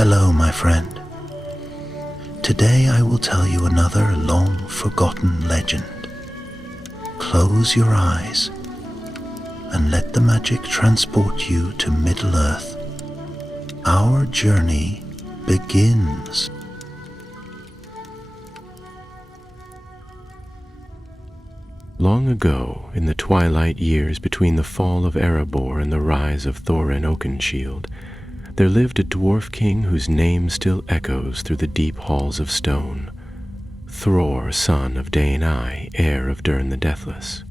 Hello, my friend. Today I will tell you another long-forgotten legend. Close your eyes and let the magic transport you to Middle-earth. Our journey begins. Long ago, in the twilight years between the fall of Erebor and the rise of Thrór and Oakenshield, there lived a dwarf king whose name still echoes through the deep halls of stone. Thrór, son of Dainai, heir of Durin the Deathless.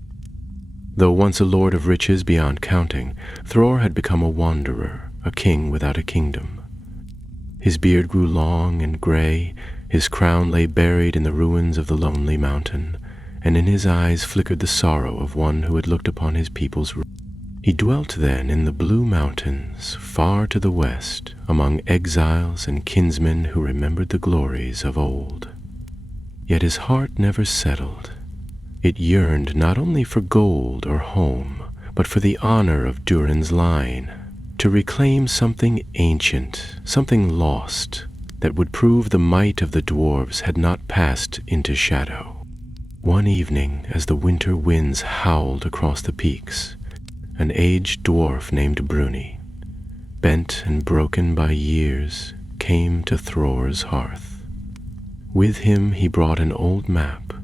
Though once a lord of riches beyond counting, Thrór had become a wanderer, a king without a kingdom. His beard grew long and gray, his crown lay buried in the ruins of the lonely mountain, and in his eyes flickered the sorrow of one who had looked upon his people's ruin. He dwelt then in the blue mountains, far to the west, among exiles and kinsmen who remembered the glories of old. Yet his heart never settled. It yearned not only for gold or home, but for the honor of Durin's line, to reclaim something ancient, something lost, that would prove the might of the dwarves had not passed into shadow. One evening, as the winter winds howled across the peaks, an aged dwarf named Bruni, bent and broken by years, came to Thrór's hearth. With him he brought an old map,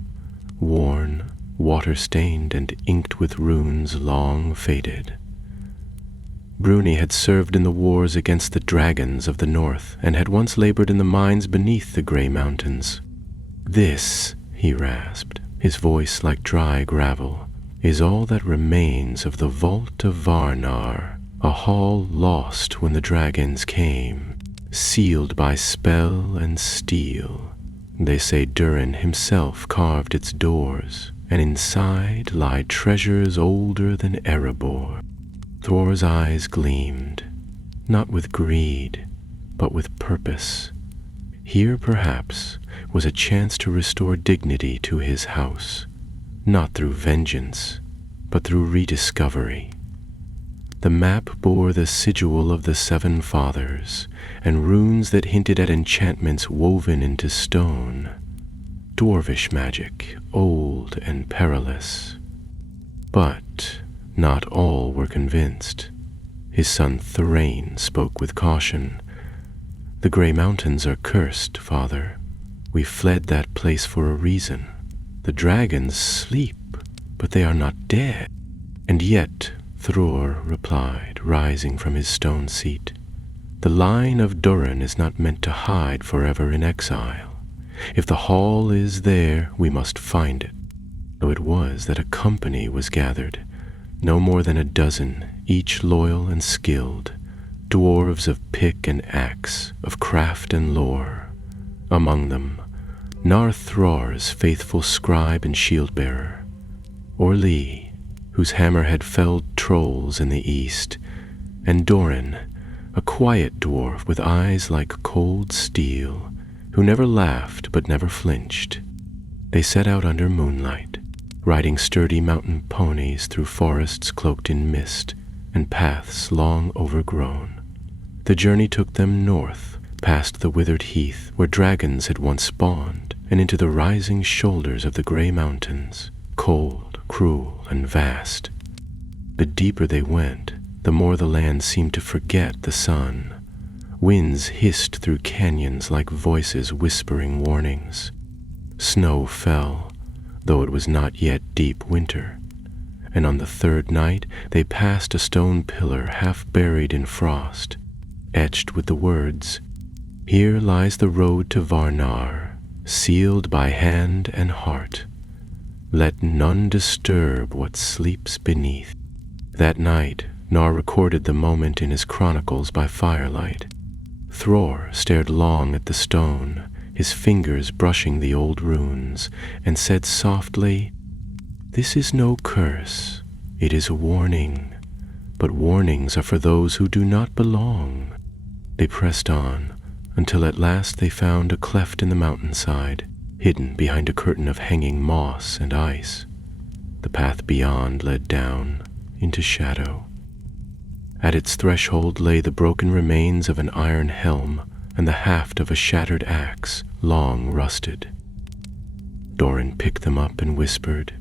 worn, water-stained, and inked with runes long faded. Bruni had served in the wars against the dragons of the north, and had once labored in the mines beneath the gray mountains. "This," he rasped, his voice like dry gravel, "is all that remains of the vault of Varnar, a hall lost when the dragons came, sealed by spell and steel. They say Durin himself carved its doors, and inside lie treasures older than Erebor." Thrór's eyes gleamed, not with greed, but with purpose. Here, perhaps, was a chance to restore dignity to his house, not through vengeance, but through rediscovery. The map bore the sigil of the Seven Fathers, and runes that hinted at enchantments woven into stone. Dwarvish magic, old and perilous. But not all were convinced. His son Thrain spoke with caution. "The Grey Mountains are cursed, father. We fled that place for a reason. The dragons sleep, but they are not dead." "And yet," Thrór replied, rising from his stone seat, "the line of Durin is not meant to hide forever in exile. If the hall is there, we must find it." So it was that a company was gathered, no more than a dozen, each loyal and skilled, dwarves of pick and axe, of craft and lore. Among them, Thrór's faithful scribe and shield-bearer, Orli, whose hammer had felled trolls in the east, and Doran, a quiet dwarf with eyes like cold steel, who never laughed but never flinched. They set out under moonlight, riding sturdy mountain ponies through forests cloaked in mist and paths long overgrown. The journey took them north, past the withered heath where dragons had once spawned, and into the rising shoulders of the Grey Mountains, cold, cruel, and vast. The deeper they went, the more the land seemed to forget the sun. Winds hissed through canyons like voices whispering warnings. Snow fell, though it was not yet deep winter, and on the third night they passed a stone pillar half buried in frost, etched with the words, "Here lies the road to Varnar, sealed by hand and heart. Let none disturb what sleeps beneath." That night, Nar recorded the moment in his chronicles by firelight. Thrór stared long at the stone, his fingers brushing the old runes, and said softly, "This is no curse, it is a warning, but warnings are for those who do not belong." They pressed on, until at last they found a cleft in the mountainside, hidden behind a curtain of hanging moss and ice. The path beyond led down into shadow. At its threshold lay the broken remains of an iron helm, and the haft of a shattered axe, long rusted. Doran picked them up and whispered,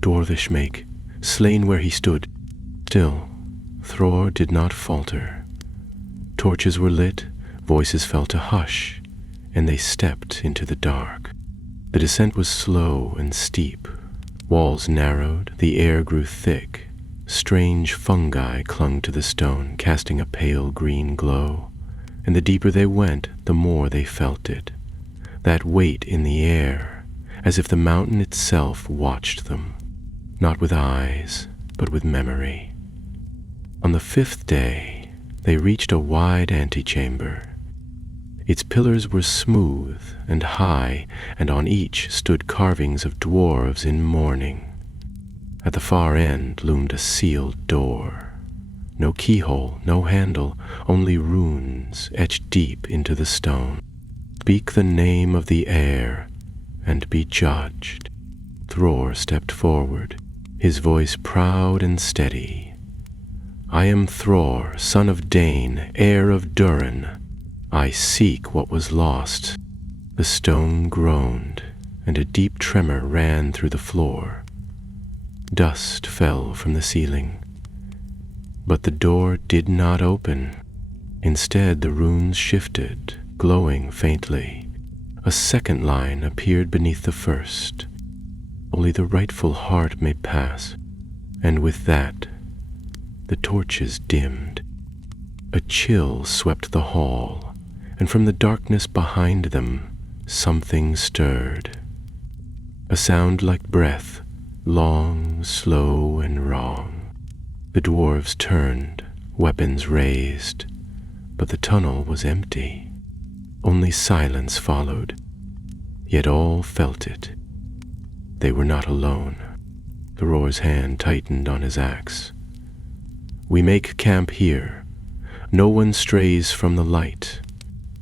"Dwarvish make, slain where he stood." Still, Thrór did not falter. Torches were lit, voices fell to hush, and they stepped into the dark. The descent was slow and steep. Walls narrowed, the air grew thick. Strange fungi clung to the stone, casting a pale green glow. And the deeper they went, the more they felt it. That weight in the air, as if the mountain itself watched them, not with eyes, but with memory. On the 5th day, they reached a wide antechamber. Its pillars were smooth and high, and on each stood carvings of dwarves in mourning. At the far end loomed a sealed door. No keyhole, no handle, only runes etched deep into the stone. "Speak the name of the heir, and be judged." Thrór stepped forward, his voice proud and steady. "I am Thrór, son of Dane, heir of Durin. I seek what was lost." The stone groaned, and a deep tremor ran through the floor. Dust fell from the ceiling. But the door did not open. Instead, the runes shifted, glowing faintly. A second line appeared beneath the first. "Only the rightful heart may pass." And with that, the torches dimmed. A chill swept the hall, and from the darkness behind them, something stirred. A sound like breath, long, slow, and wrong. The dwarves turned, weapons raised, but the tunnel was empty. Only silence followed, yet all felt it. They were not alone. Thrór's hand tightened on his axe. "We make camp here. No one strays from the light.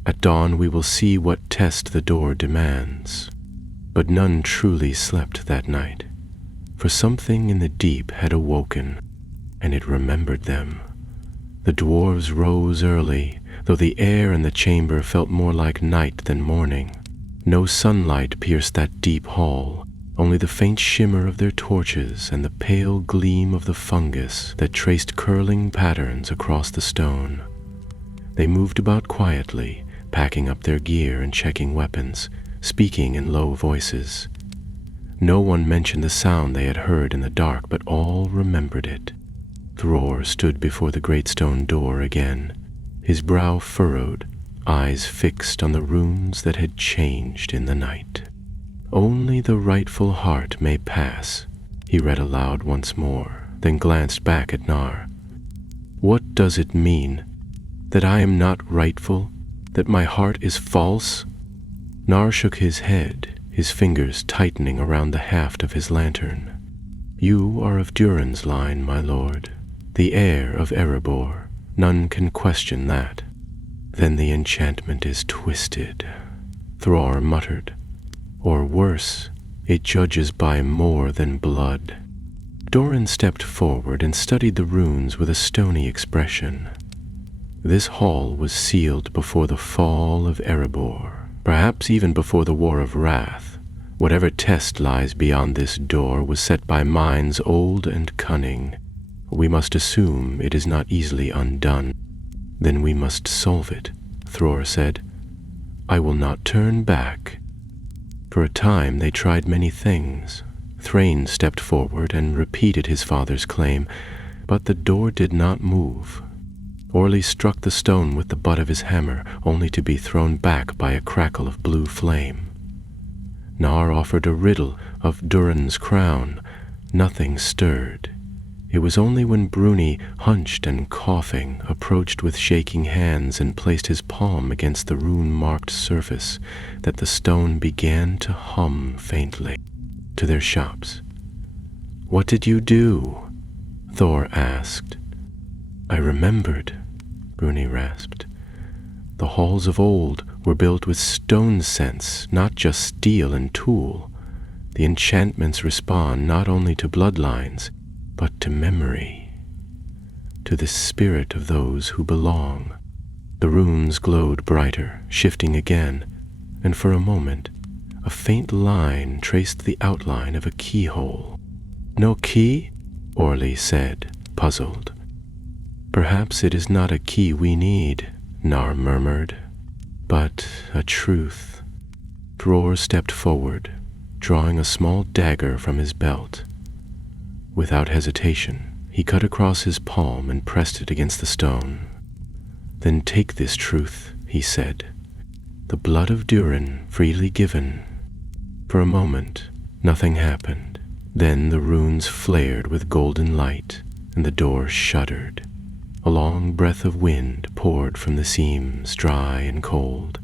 At dawn we will see what test the door demands." But none truly slept that night, for something in the deep had awoken, and it remembered them. The dwarves rose early, though the air in the chamber felt more like night than morning. No sunlight pierced that deep hall, only the faint shimmer of their torches and the pale gleam of the fungus that traced curling patterns across the stone. They moved about quietly, packing up their gear and checking weapons, speaking in low voices. No one mentioned the sound they had heard in the dark, but all remembered it. Thrór stood before the great stone door again, his brow furrowed, eyes fixed on the runes that had changed in the night. "Only the rightful heart may pass," he read aloud once more, then glanced back at Nar. "What does it mean? That I am not rightful? That my heart is false?" Nar shook his head, his fingers tightening around the haft of his lantern. "You are of Durin's line, my lord, the heir of Erebor. None can question that." "Then the enchantment is twisted," Thrór muttered. "Or worse, it judges by more than blood." Doran stepped forward and studied the runes with a stony expression. This hall was sealed before the fall of Erebor, perhaps even before the War of Wrath. Whatever test lies beyond this door was set by minds old and cunning. We must assume it is not easily undone. "Then we must solve it," Thrór said. "I will not turn back." For a time they tried many things. Thrain stepped forward and repeated his father's claim, but the door did not move. Orly struck the stone with the butt of his hammer, only to be thrown back by a crackle of blue flame. Nar offered a riddle of Durin's crown. Nothing stirred. It was only when Bruni, hunched and coughing, approached with shaking hands and placed his palm against the rune-marked surface that the stone began to hum faintly. To their shops. "What did you do?" Thrór asked. "I remembered," Bruni rasped. "The halls of old were built with stone sense, not just steel and tool. The enchantments respond not only to bloodlines, but to memory, to the spirit of those who belong. The runes glowed brighter, shifting again, and for a moment, a faint line traced the outline of a keyhole. "No key?" Orly said, puzzled. "Perhaps it is not a key we need," Nar murmured, "but a truth." Thrór stepped forward, drawing a small dagger from his belt. Without hesitation, he cut across his palm and pressed it against the stone. "Then take this truth," he said. "The blood of Durin freely given." For a moment, nothing happened. Then the runes flared with golden light, and the door shuddered. A long breath of wind poured from the seams, dry and cold.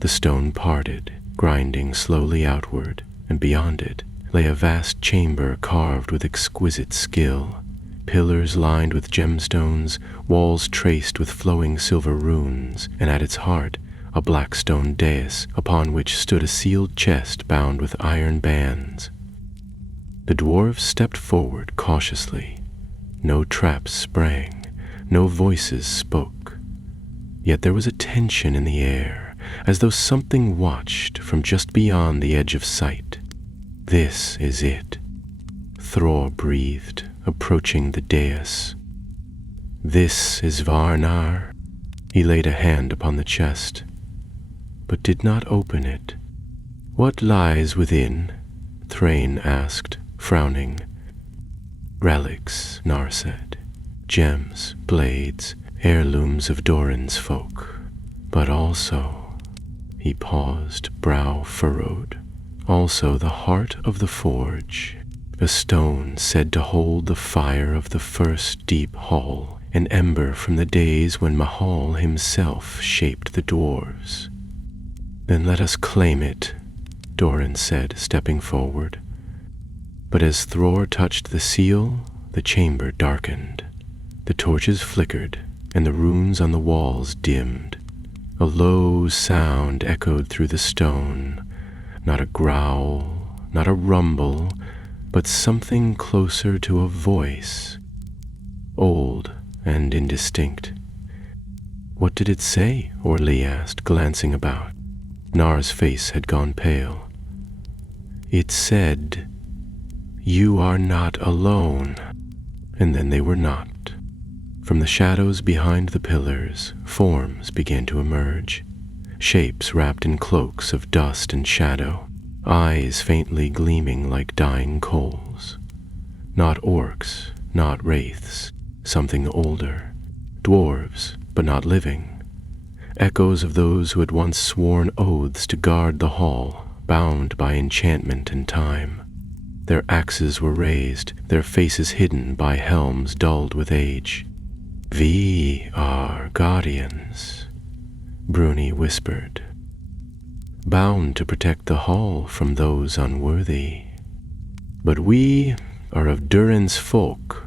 The stone parted, grinding slowly outward, and beyond it lay a vast chamber carved with exquisite skill. Pillars lined with gemstones, walls traced with flowing silver runes, and at its heart a black stone dais upon which stood a sealed chest bound with iron bands. The dwarves stepped forward cautiously. No traps sprang, no voices spoke. Yet there was a tension in the air, as though something watched from just beyond the edge of sight. "This is it," Thrór breathed, approaching the dais. "This is Varnar." He laid a hand upon the chest, but did not open it. "What lies within?" Thrain asked, frowning. "Relics," Nar said. "Gems, blades, heirlooms of Doran's folk. But also," he paused, brow furrowed, "also the heart of the forge. A stone said to hold the fire of the first deep hall, an ember from the days when Mahal himself shaped the dwarves." "Then let us claim it," Doran said, stepping forward. But as Thrór touched the seal, the chamber darkened. The torches flickered, and the runes on the walls dimmed. A low sound echoed through the stone, not a growl, not a rumble, but something closer to a voice, old and indistinct. "What did it say?" Orly asked, glancing about. Nar's face had gone pale. "It said, 'You are not alone.'" And then they were not. From the shadows behind the pillars, forms began to emerge, shapes wrapped in cloaks of dust and shadow, eyes faintly gleaming like dying coals. Not orcs, not wraiths, something older. Dwarves, but not living. Echoes of those who had once sworn oaths to guard the hall, bound by enchantment and time. Their axes were raised, their faces hidden by helms dulled with age. "We are guardians," Bruni whispered. "Bound to protect the hall from those unworthy. But we are of Durin's folk,"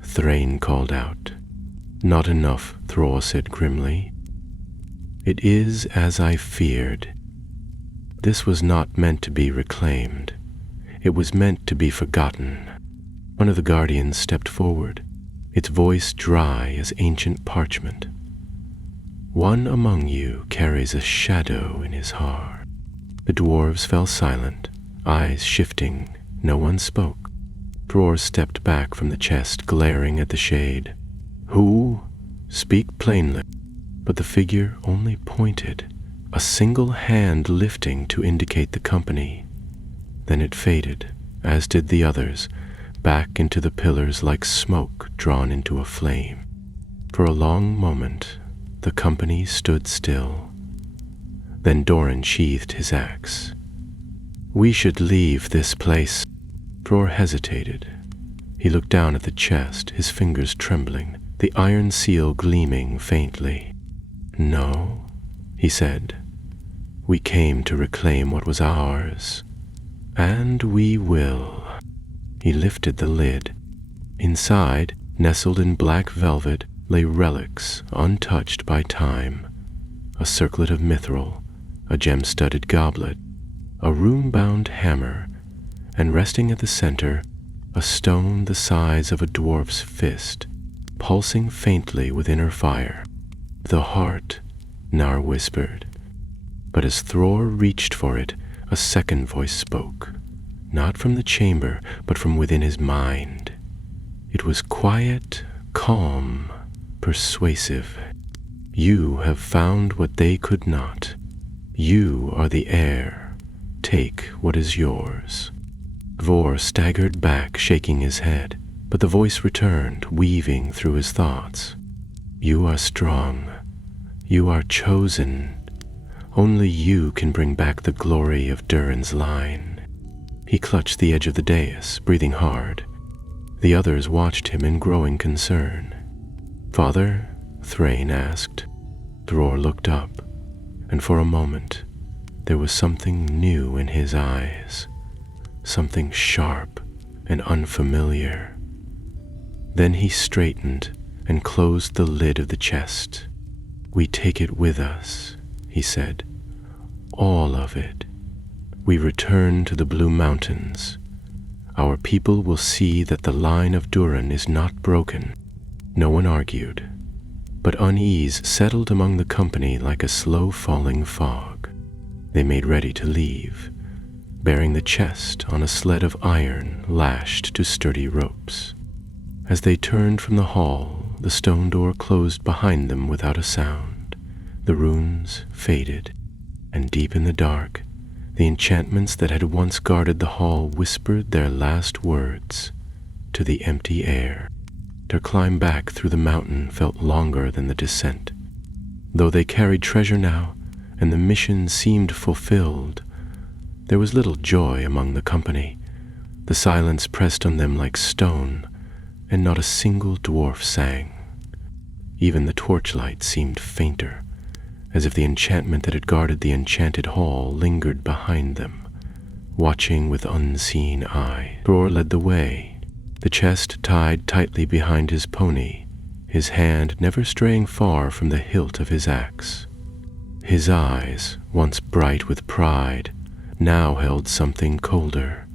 Thrain called out. "Not enough," Thrór said grimly. "It is as I feared. This was not meant to be reclaimed. It was meant to be forgotten." One of the guardians stepped forward, its voice dry as ancient parchment. "One among you carries a shadow in his heart." The dwarves fell silent, eyes shifting. No one spoke. Thrór stepped back from the chest, glaring at the shade. "Who? Speak plainly." But the figure only pointed, a single hand lifting to indicate the company. Then it faded, as did the others, back into the pillars like smoke drawn into a flame. For a long moment, the company stood still. Then Doran sheathed his axe. "We should leave this place." Thrór hesitated. He looked down at the chest, his fingers trembling, the iron seal gleaming faintly. "No," he said. "We came to reclaim what was ours. And we will." He lifted the lid. Inside, nestled in black velvet, lay relics untouched by time. A circlet of mithril, a gem-studded goblet, a rune-bound hammer, and resting at the center, a stone the size of a dwarf's fist, pulsing faintly with inner fire. The heart Nar whispered. But as Thrór reached for it, a second voice spoke, not from the chamber, but from within his mind. It was quiet, calm, persuasive. You have found what they could not. You are the heir. Take what is yours. Thrór staggered back, shaking his head, but the voice returned, weaving through his thoughts. You are strong. You are chosen. Only you can bring back the glory of Durin's line. He clutched the edge of the dais, breathing hard. The others watched him in growing concern. Father? Thrain asked. Thrór looked up, and for a moment there was something new in his eyes, something sharp and unfamiliar. Then he straightened and closed the lid of the chest. We take it with us, he said. All of it. We return to the Blue Mountains. Our people will see that the line of Durin is not broken. No one argued, but unease settled among the company like a slow-falling fog. They made ready to leave, bearing the chest on a sled of iron lashed to sturdy ropes. As they turned from the hall, the stone door closed behind them without a sound. The runes faded, and deep in the dark, the enchantments that had once guarded the hall whispered their last words to the empty air. Their climb back through the mountain felt longer than the descent. Though they carried treasure now, and the mission seemed fulfilled, there was little joy among the company. The silence pressed on them like stone, and not a single dwarf sang. Even the torchlight seemed fainter, as if the enchantment that had guarded the enchanted hall lingered behind them, watching with unseen eye. Thrór led the way, the chest tied tightly behind his pony, his hand never straying far from the hilt of his axe. His eyes, once bright with pride, now held something colder,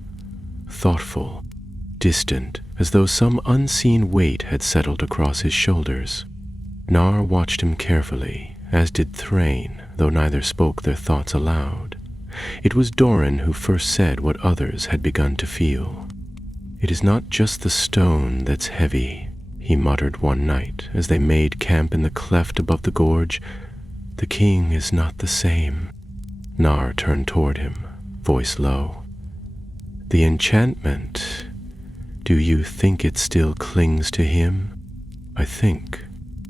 thoughtful, distant, as though some unseen weight had settled across his shoulders. Nar watched him carefully, as did Thrain, though neither spoke their thoughts aloud. It was Doran who first said what others had begun to feel. It is not just the stone that's heavy, he muttered one night as they made camp in the cleft above the gorge. The king is not the same. Nar turned toward him, voice low. The enchantment, do you think it still clings to him? I think,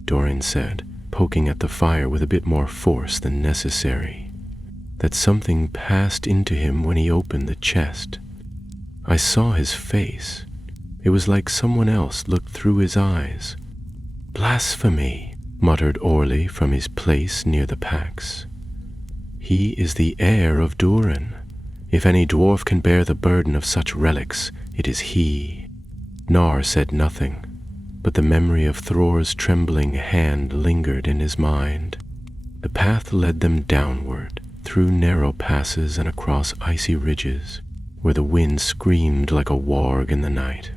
Doran said, poking at the fire with a bit more force than necessary, that something passed into him when he opened the chest. I saw his face. It was like someone else looked through his eyes. Blasphemy, muttered Orly from his place near the packs. He is the heir of Durin. If any dwarf can bear the burden of such relics, it is he. Nar said nothing, but the memory of Thrór's trembling hand lingered in his mind. The path led them downward, through narrow passes and across icy ridges, where the wind screamed like a warg in the night.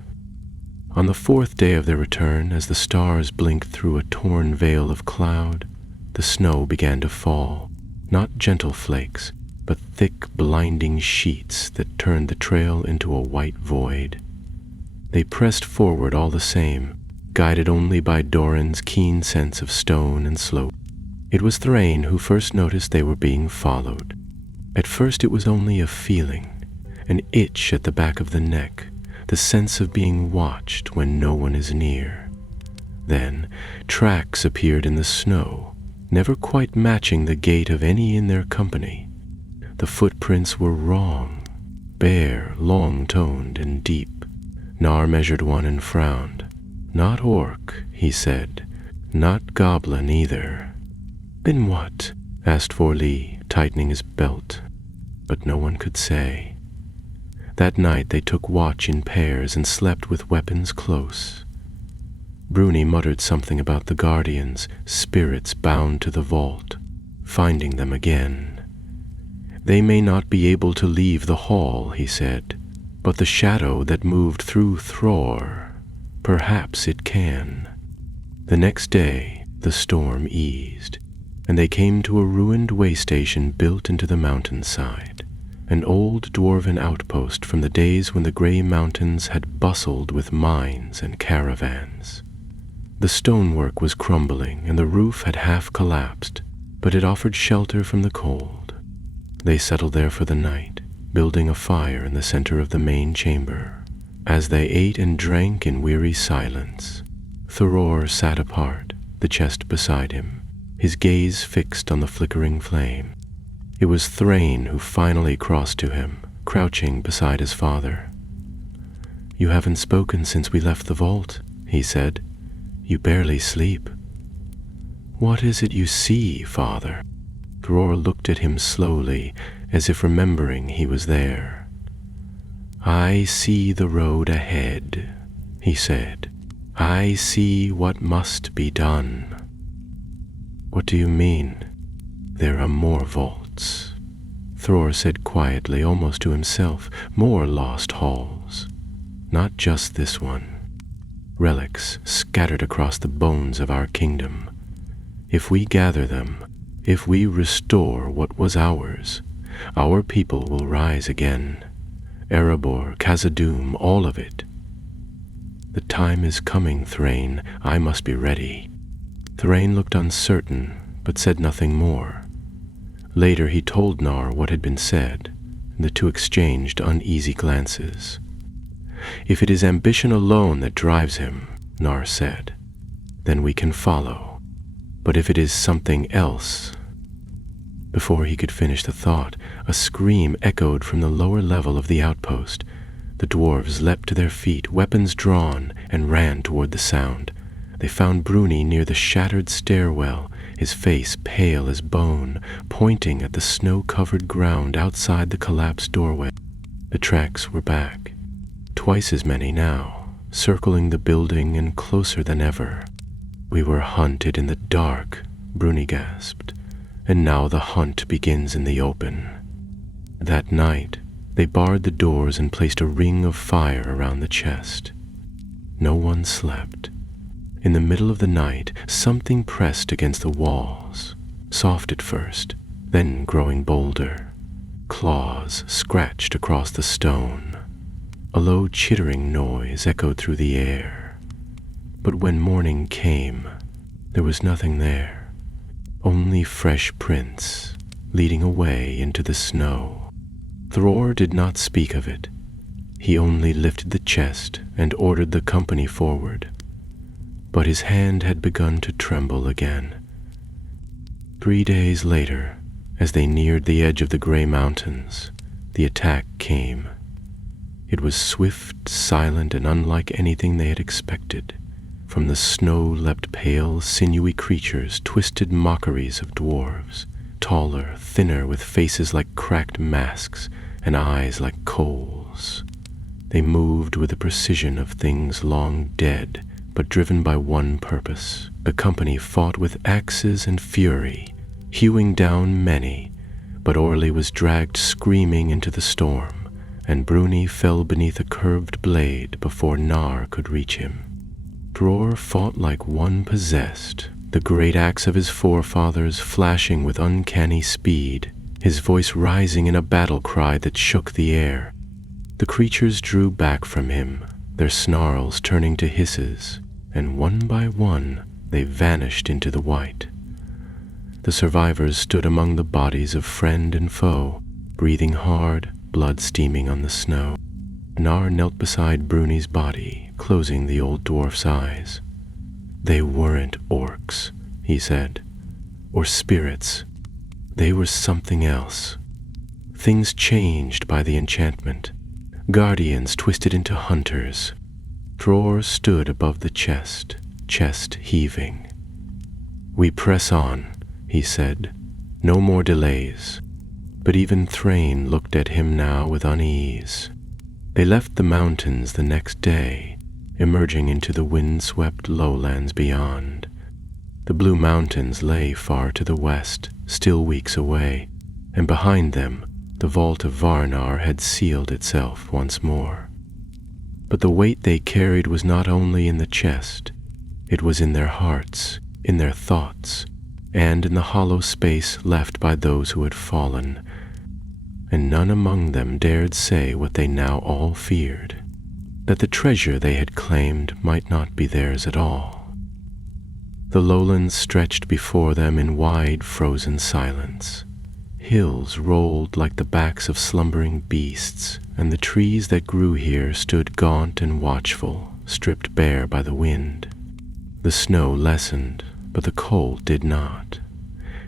On the fourth day of their return, as the stars blinked through a torn veil of cloud, the snow began to fall, not gentle flakes, but thick, blinding sheets that turned the trail into a white void. They pressed forward all the same, guided only by Doran's keen sense of stone and slope. It was Thrain who first noticed they were being followed. At first it was only a feeling, an itch at the back of the neck, the sense of being watched when no one is near. Then tracks appeared in the snow, never quite matching the gait of any in their company. The footprints were wrong, bare, long-toned, and deep. Nar measured one and frowned. Not orc, he said. Not goblin either. Then what? Asked Forli, tightening his belt. But no one could say. That night they took watch in pairs and slept with weapons close. Bruni muttered something about the guardians, spirits bound to the vault, finding them again. They may not be able to leave the hall, he said, but the shadow that moved through Thrór, perhaps it can. The next day the storm eased. and they came to a ruined way station built into the mountainside, an old dwarven outpost from the days when the Grey Mountains had bustled with mines and caravans. The stonework was crumbling and the roof had half collapsed, but it offered shelter from the cold. They settled there for the night, building a fire in the center of the main chamber. As they ate and drank in weary silence, Thrór sat apart, the chest beside him, his gaze fixed on the flickering flame. It was Thrain who finally crossed to him, crouching beside his father. "You haven't spoken since we left the vault," he said. "You barely sleep." "What is it you see, father?" Thrór looked at him slowly, as if remembering he was there. "I see the road ahead," he said. "I see what must be done." "What do you mean?" "There are more vaults," Thrór said quietly, almost to himself. "More lost halls. Not just this one. Relics scattered across the bones of our kingdom. If we gather them, if we restore what was ours, our people will rise again. Erebor, Khazad-dûm, all of it. The time is coming, Thrain. I must be ready." Thrain looked uncertain, but said nothing more. Later he told Gnar what had been said, and the two exchanged uneasy glances. "If it is ambition alone that drives him," Gnar said, "then we can follow. But if it is something else—" Before he could finish the thought, a scream echoed from the lower level of the outpost. The dwarves leapt to their feet, weapons drawn, and ran toward the sound. They found Bruni near the shattered stairwell, his face pale as bone, pointing at the snow-covered ground outside the collapsed doorway. The tracks were back, twice as many now, circling the building and closer than ever. "We were hunted in the dark," Bruni gasped, "and now the hunt begins in the open." That night, they barred the doors and placed a ring of fire around the chest. No one slept. In the middle of the night, something pressed against the walls, soft at first, then growing bolder. Claws scratched across the stone. A low chittering noise echoed through the air. But when morning came, there was nothing there, only fresh prints leading away into the snow. Thrór did not speak of it. He only lifted the chest and ordered the company forward. But his hand had begun to tremble again. 3 days later, as they neared the edge of the Grey Mountains, the attack came. It was swift, silent, and unlike anything they had expected. From the snow leapt pale, sinewy creatures, twisted mockeries of dwarves, taller, thinner, with faces like cracked masks and eyes like coals. They moved with the precision of things long dead, but driven by one purpose. The company fought with axes and fury, hewing down many, but Orly was dragged screaming into the storm, and Bruni fell beneath a curved blade before Gnar could reach him. Thrór fought like one possessed, the great axe of his forefathers flashing with uncanny speed, his voice rising in a battle cry that shook the air. The creatures drew back from him, their snarls turning to hisses, and one by one they vanished into the white. The survivors stood among the bodies of friend and foe, breathing hard, blood steaming on the snow. Gnar knelt beside Bruni's body, closing the old dwarf's eyes. "They weren't orcs," he said, "or spirits. They were something else. Things changed by the enchantment. Guardians twisted into hunters." Thrór stood above the chest heaving. "We press on," he said. "No more delays." But even Thrain looked at him now with unease. They left the mountains the next day, emerging into the wind-swept lowlands beyond. The Blue Mountains lay far to the west, still weeks away, and behind them the vault of Varnar had sealed itself once more. But the weight they carried was not only in the chest, it was in their hearts, in their thoughts, and in the hollow space left by those who had fallen, and none among them dared say what they now all feared, that the treasure they had claimed might not be theirs at all. The lowlands stretched before them in wide frozen silence. Hills rolled like the backs of slumbering beasts, and the trees that grew here stood gaunt and watchful, stripped bare by the wind. The snow lessened, but the cold did not.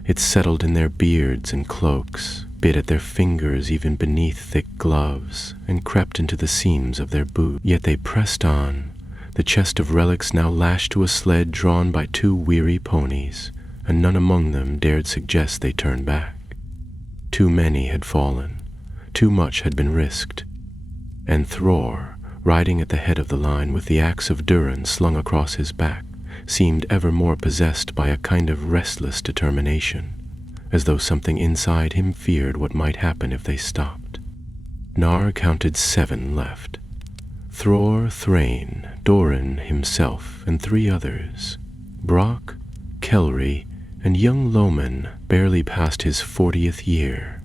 It settled in their beards and cloaks, bit at their fingers even beneath thick gloves, and crept into the seams of their boots. Yet they pressed on, the chest of relics now lashed to a sled drawn by 2 weary ponies, and none among them dared suggest they turn back. Too many had fallen, too much had been risked, and Thrór, riding at the head of the line with the axe of Durin slung across his back, seemed ever more possessed by a kind of restless determination, as though something inside him feared what might happen if they stopped. Nar counted 7 left. Thrór, Thrain, Durin himself, and 3 others. Brock, Kelry, and young Loman, barely past his 40th year.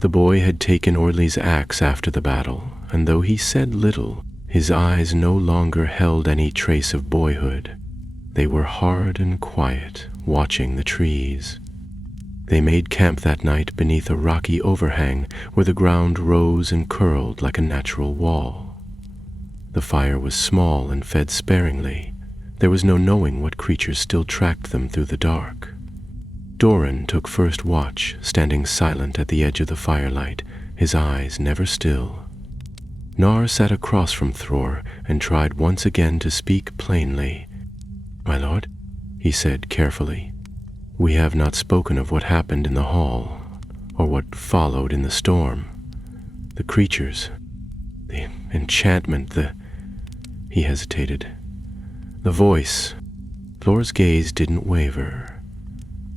The boy had taken Orley's axe after the battle, and though he said little, his eyes no longer held any trace of boyhood. They were hard and quiet, watching the trees. They made camp that night beneath a rocky overhang where the ground rose and curled like a natural wall. The fire was small and fed sparingly. There was no knowing what creatures still tracked them through the dark. Durin took first watch, standing silent at the edge of the firelight, his eyes never still. Nar sat across from Thrór and tried once again to speak plainly. "My lord," he said carefully, "we have not spoken of what happened in the hall, or what followed in the storm. The creatures, the enchantment, He hesitated. "The voice." Thór's gaze didn't waver.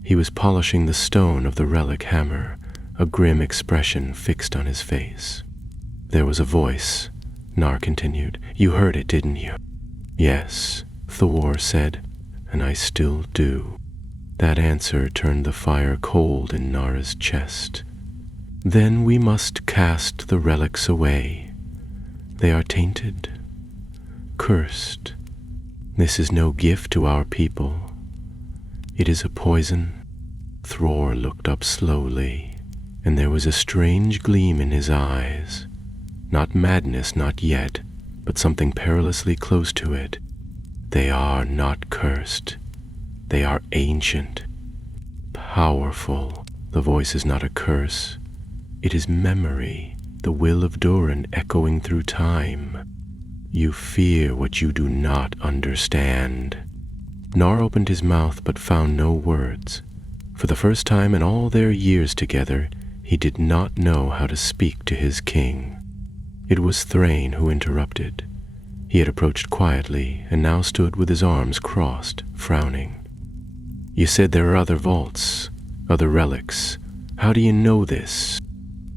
He was polishing the stone of the relic hammer, a grim expression fixed on his face. "There was a voice," Nar continued. "You heard it, didn't you?" "Yes," Thrór said, "and I still do." That answer turned the fire cold in Nar's chest. "Then we must cast the relics away. They are tainted, cursed. This is no gift to our people. It is a poison." Thrór looked up slowly, and there was a strange gleam in his eyes. Not madness, not yet, but something perilously close to it. "They are not cursed. They are ancient, powerful. The voice is not a curse. It is memory, the will of Durin echoing through time. You fear what you do not understand." Nar opened his mouth but found no words. For the first time in all their years together, he did not know how to speak to his king. It was Thrain who interrupted. He had approached quietly and now stood with his arms crossed, frowning. "You said there are other vaults, other relics. How do you know this?"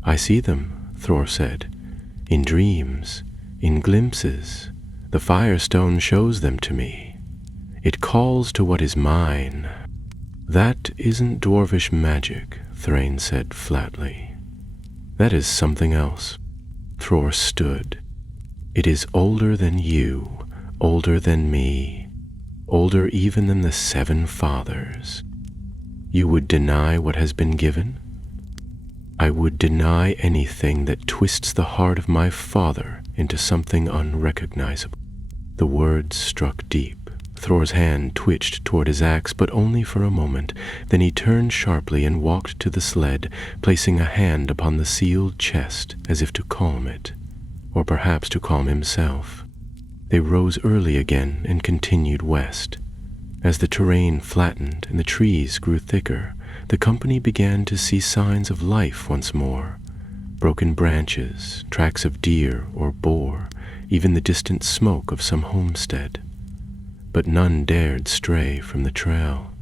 "I see them," Thrór said. "In dreams, in glimpses. The Firestone shows them to me. It calls to what is mine." "That isn't dwarvish magic," Thrain said flatly. "That is something else." Thrór stood. "It is older than you, older than me, older even than the 7 fathers. You would deny what has been given?" "I would deny anything that twists the heart of my father into something unrecognizable." The words struck deep. Thór's hand twitched toward his axe, but only for a moment. Then he turned sharply and walked to the sled, placing a hand upon the sealed chest as if to calm it, or perhaps to calm himself. They rose early again and continued west. As the terrain flattened and the trees grew thicker, the company began to see signs of life once more. Broken branches, tracks of deer or boar, even the distant smoke of some homestead. But none dared stray from the trail.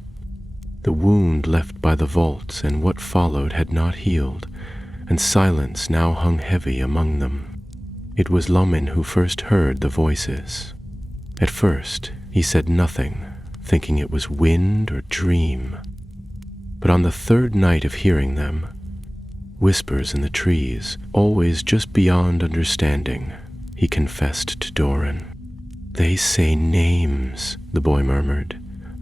The wound left by the vaults and what followed had not healed, and silence now hung heavy among them. It was Loman who first heard the voices. At first he said nothing, thinking it was wind or dream. But on the third night of hearing them, whispers in the trees, always just beyond understanding, he confessed to Doran. "They say names," the boy murmured.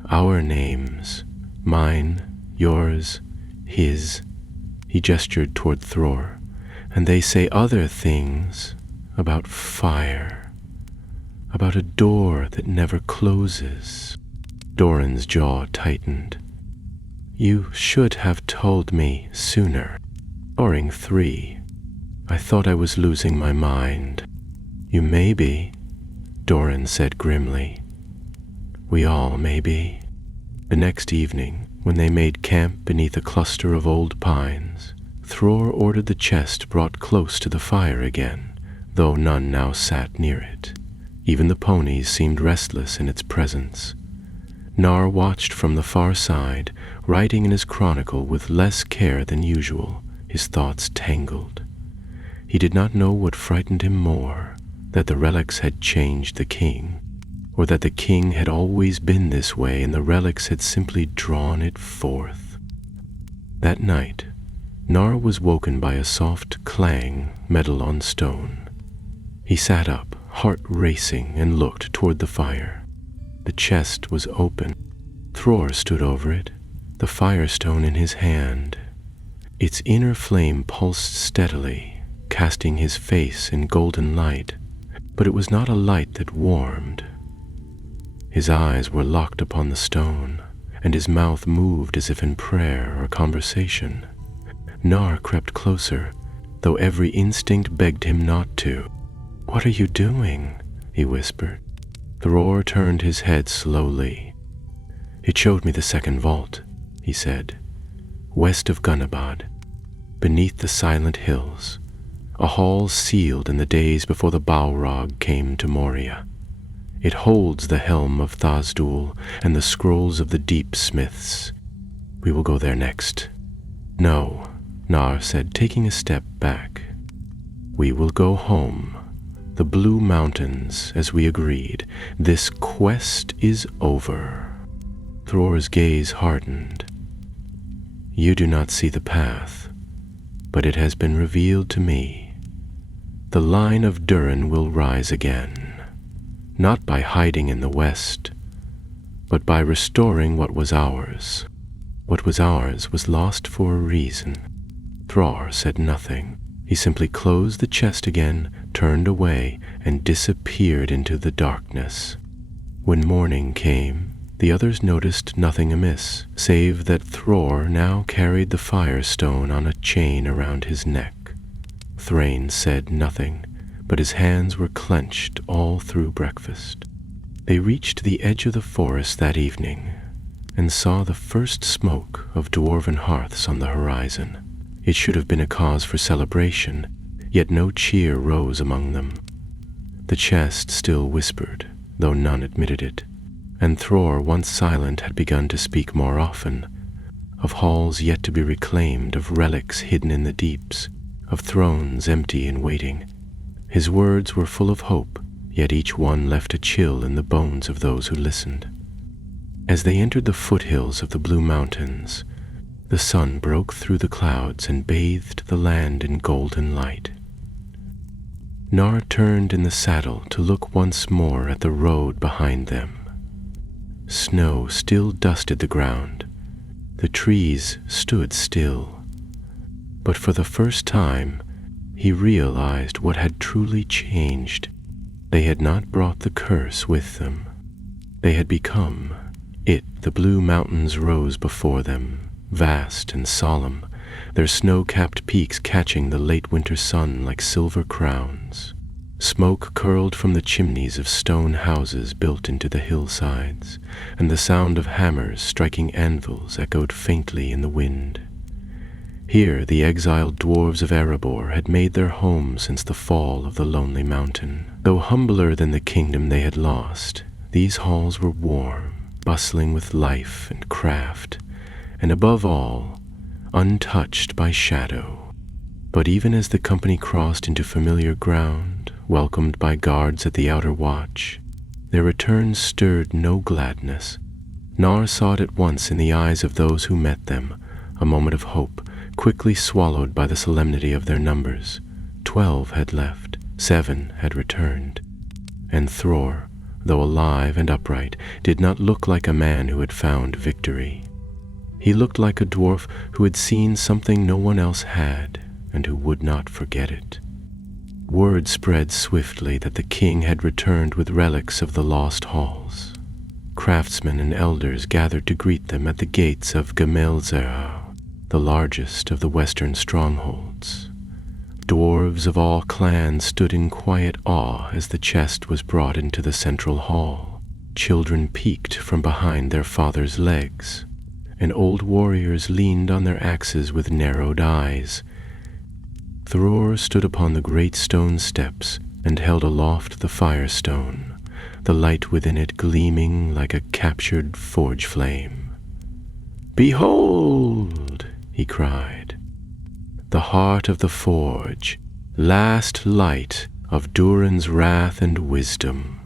"Our names. Mine, yours, his." He gestured toward Thrór. "And they say other things about fire, about a door that never closes." Doran's jaw tightened. "You should have told me sooner. Barring 3. I thought I was losing my mind." "You may be," Doran said grimly. "We all may be." The next evening, when they made camp beneath a cluster of old pines, Thrór ordered the chest brought close to the fire again, though none now sat near it. Even the ponies seemed restless in its presence. Nar watched from the far side, writing in his chronicle with less care than usual, his thoughts tangled. He did not know what frightened him more, that the relics had changed the king, or that the king had always been this way and the relics had simply drawn it forth. That night, Nar was woken by a soft clang, metal on stone. He sat up, heart racing, and looked toward the fire. The chest was open. Thrór stood over it, the firestone in his hand. Its inner flame pulsed steadily, casting his face in golden light, but it was not a light that warmed. His eyes were locked upon the stone, and his mouth moved as if in prayer or conversation. Nar crept closer, though every instinct begged him not to. "What are you doing?" he whispered. Thrór turned his head slowly. "It showed me the second vault," he said, "west of Gunnabad, beneath the silent hills, a hall sealed in the days before the Balrog came to Moria. It holds the helm of Thasdul and the scrolls of the Deep Smiths. We will go there next." "No," Nar said, taking a step back. "We will go home. The Blue Mountains, as we agreed. This quest is over." Thrór's gaze hardened. "You do not see the path, but it has been revealed to me. The line of Durin will rise again, not by hiding in the west, but by restoring what was ours. What was ours was lost for a reason." Thrór said nothing. He simply closed the chest again, turned away, and disappeared into the darkness. When morning came, the others noticed nothing amiss, save that Thrór now carried the firestone on a chain around his neck. Thrain said nothing, but his hands were clenched all through breakfast. They reached the edge of the forest that evening, and saw the first smoke of dwarven hearths on the horizon. It should have been a cause for celebration, yet no cheer rose among them. The chest still whispered, though none admitted it, and Thrór, once silent, had begun to speak more often, of halls yet to be reclaimed, of relics hidden in the deeps, of thrones empty and waiting. His words were full of hope, yet each one left a chill in the bones of those who listened. As they entered the foothills of the Blue Mountains, the sun broke through the clouds and bathed the land in golden light. Nar turned in the saddle to look once more at the road behind them. Snow still dusted the ground. The trees stood still. But for the first time, he realized what had truly changed. They had not brought the curse with them. They had become it. The Blue Mountains rose before them, vast and solemn, their snow-capped peaks catching the late winter sun like silver crowns. Smoke curled from the chimneys of stone houses built into the hillsides, and the sound of hammers striking anvils echoed faintly in the wind. Here the exiled dwarves of Erebor had made their home since the fall of the lonely mountain. Though humbler than the kingdom they had lost, these halls were warm, bustling with life and craft, and above all, untouched by shadow. But even as the company crossed into familiar ground, welcomed by guards at the outer watch, their return stirred no gladness. Nar saw it at once in the eyes of those who met them, a moment of hope, quickly swallowed by the solemnity of their numbers. 12 had left, 7 had returned, and Thrór, though alive and upright, did not look like a man who had found victory. He looked like a dwarf who had seen something no one else had, and who would not forget it. Word spread swiftly that the king had returned with relics of the lost halls. Craftsmen and elders gathered to greet them at the gates of Gamelzera, the largest of the western strongholds. Dwarves of all clans stood in quiet awe as the chest was brought into the central hall. Children peeked from behind their fathers' legs, and old warriors leaned on their axes with narrowed eyes. Thrór stood upon the great stone steps and held aloft the firestone, the light within it gleaming like a captured forge flame. "Behold," he cried, "the heart of the forge, last light of Durin's wrath and wisdom,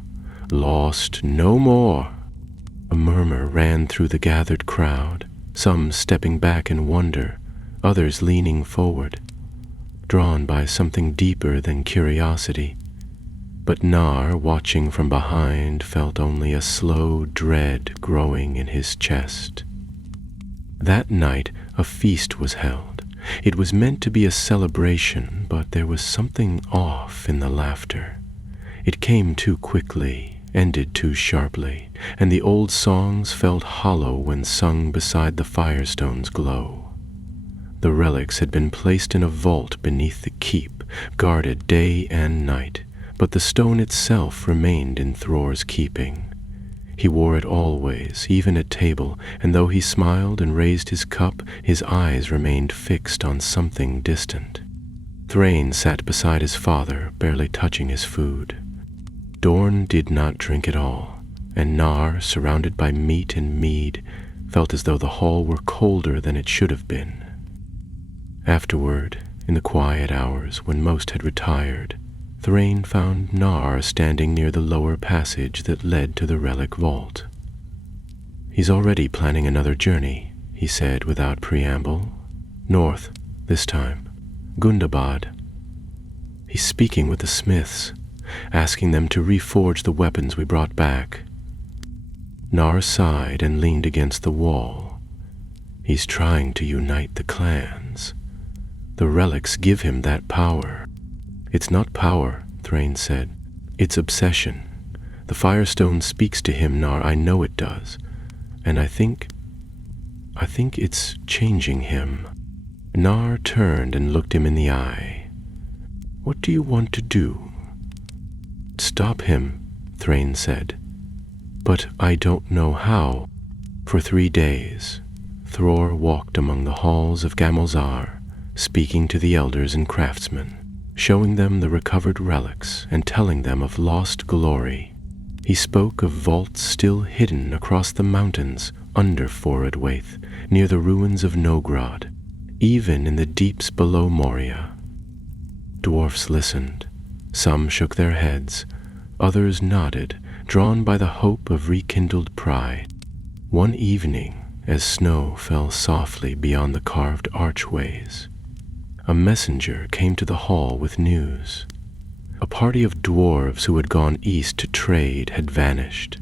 lost no more." A murmur ran through the gathered crowd, some stepping back in wonder, others leaning forward, drawn by something deeper than curiosity. But Nar, watching from behind, felt only a slow dread growing in his chest. That night a feast was held. It was meant to be a celebration, but there was something off in the laughter. It came too quickly, ended too sharply, and the old songs felt hollow when sung beside the firestone's glow. The relics had been placed in a vault beneath the keep, guarded day and night, but the stone itself remained in Thrór's keeping. He wore it always, even at table, and though he smiled and raised his cup, his eyes remained fixed on something distant. Thrain sat beside his father, barely touching his food. Dorn did not drink at all, and Nar, surrounded by meat and mead, felt as though the hall were colder than it should have been. Afterward, in the quiet hours when most had retired, Thrain found Nar standing near the lower passage that led to the relic vault. "He's already planning another journey," he said without preamble. "North, this time. Gundabad. He's speaking with the smiths, asking them to reforge the weapons we brought back." Nar sighed and leaned against the wall. "He's trying to unite the clans. The relics give him that power." "It's not power," Thrain said. "It's obsession. The Firestone speaks to him, Nar, I know it does. And I think it's changing him." Nar turned and looked him in the eye. "What do you want to do?" "Stop him," Thrain said. "But I don't know how." For 3 days, Thrór walked among the halls of Gamelzar, speaking to the elders and craftsmen, showing them the recovered relics and telling them of lost glory. He spoke of vaults still hidden across the mountains under Forodwaith, near the ruins of Nogrod, even in the deeps below Moria. Dwarfs listened. Some shook their heads, others nodded, drawn by the hope of rekindled pride. One evening, as snow fell softly beyond the carved archways, a messenger came to the hall with news. A party of dwarves who had gone east to trade had vanished.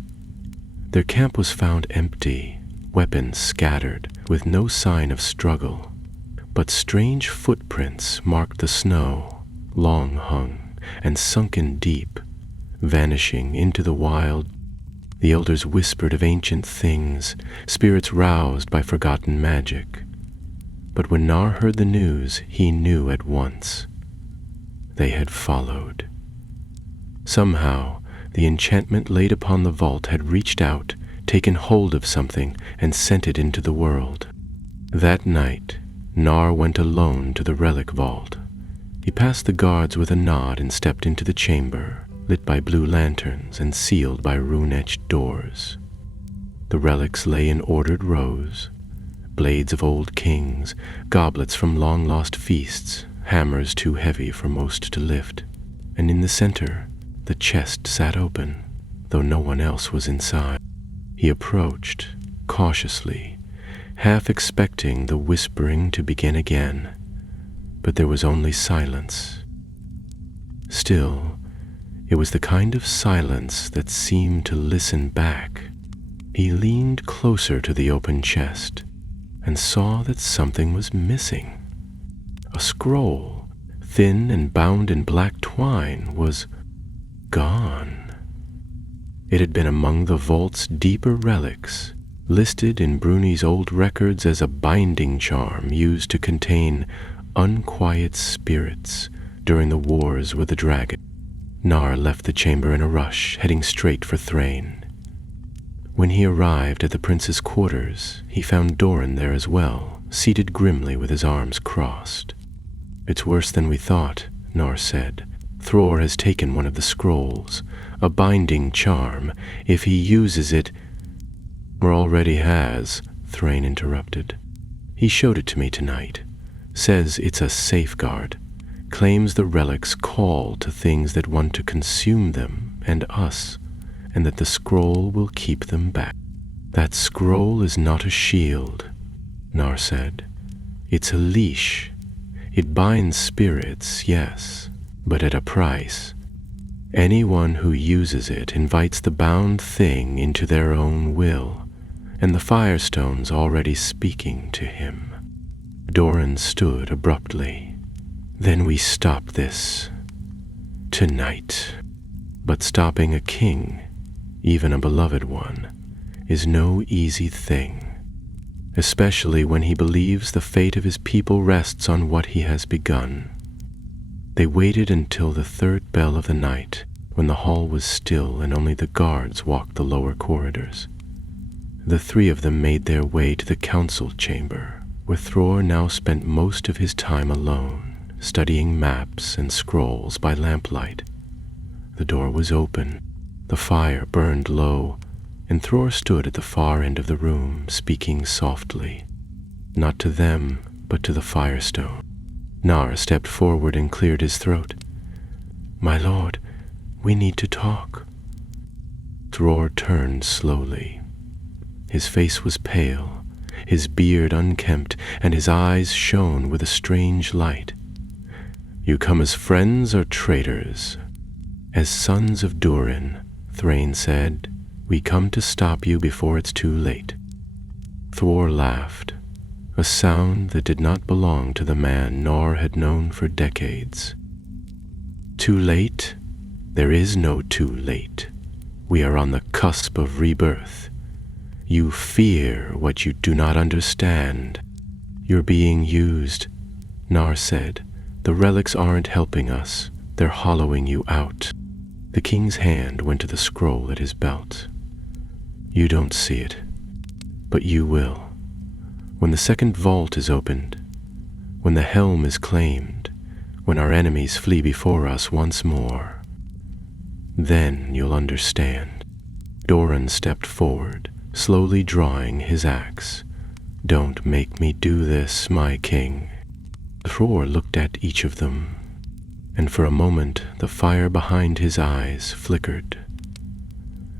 Their camp was found empty, weapons scattered, with no sign of struggle. But strange footprints marked the snow, long hung and sunken deep, vanishing into the wild. The elders whispered of ancient things, spirits roused by forgotten magic. But when Nar heard the news, he knew at once. They had followed. Somehow, the enchantment laid upon the vault had reached out, taken hold of something, and sent it into the world. That night, Nar went alone to the relic vault. He passed the guards with a nod and stepped into the chamber, lit by blue lanterns and sealed by rune-etched doors. The relics lay in ordered rows, blades of old kings, goblets from long-lost feasts, hammers too heavy for most to lift, and in the center, the chest sat open, though no one else was inside. He approached, cautiously, half expecting the whispering to begin again, but there was only silence. Still, it was the kind of silence that seemed to listen back. He leaned closer to the open chest and saw that something was missing. A scroll, thin and bound in black twine, was gone. It had been among the vault's deeper relics, listed in Bruni's old records as a binding charm used to contain unquiet spirits during the wars with the dragon. Nar left the chamber in a rush, heading straight for Thrain. When he arrived at the prince's quarters, he found Doran there as well, seated grimly with his arms crossed. "It's worse than we thought," Nar said. "Thrór has taken one of the scrolls, a binding charm. If he uses it—" "Or already has," Thrain interrupted. "He showed it to me tonight. Says it's a safeguard. Claims the relics call to things that want to consume them and us, and that the scroll will keep them back." "That scroll is not a shield," Nar said. "It's a leash. It binds spirits, yes, but at a price. Anyone who uses it invites the bound thing into their own will, and the Firestone's already speaking to him." Doran stood abruptly. "Then we stop this. Tonight." But stopping a king, even a beloved one, is no easy thing, especially when he believes the fate of his people rests on what he has begun. They waited until the third bell of the night, when the hall was still and only the guards walked the lower corridors. The three of them made their way to the council chamber, where Thrór now spent most of his time alone, studying maps and scrolls by lamplight. The door was open, the fire burned low, and Thrór stood at the far end of the room, speaking softly, not to them, but to the Firestone. Nar stepped forward and cleared his throat. "My lord, we need to talk." Thrór turned slowly. His face was pale, his beard unkempt, and his eyes shone with a strange light. "You come as friends or traitors?" "As sons of Durin," Thrain said. "We come to stop you before it's too late." Thrór laughed, a sound that did not belong to the man Nar had known for decades. "Too late? There is no too late. We are on the cusp of rebirth. You fear what you do not understand. You're being used," Nar said. "The relics aren't helping us. They're hollowing you out." The king's hand went to the scroll at his belt. "You don't see it, but you will. When the second vault is opened, when the helm is claimed, when our enemies flee before us once more, then you'll understand." Doran stepped forward, slowly drawing his axe. "Don't make me do this, my king." Thrór looked at each of them, and for a moment the fire behind his eyes flickered.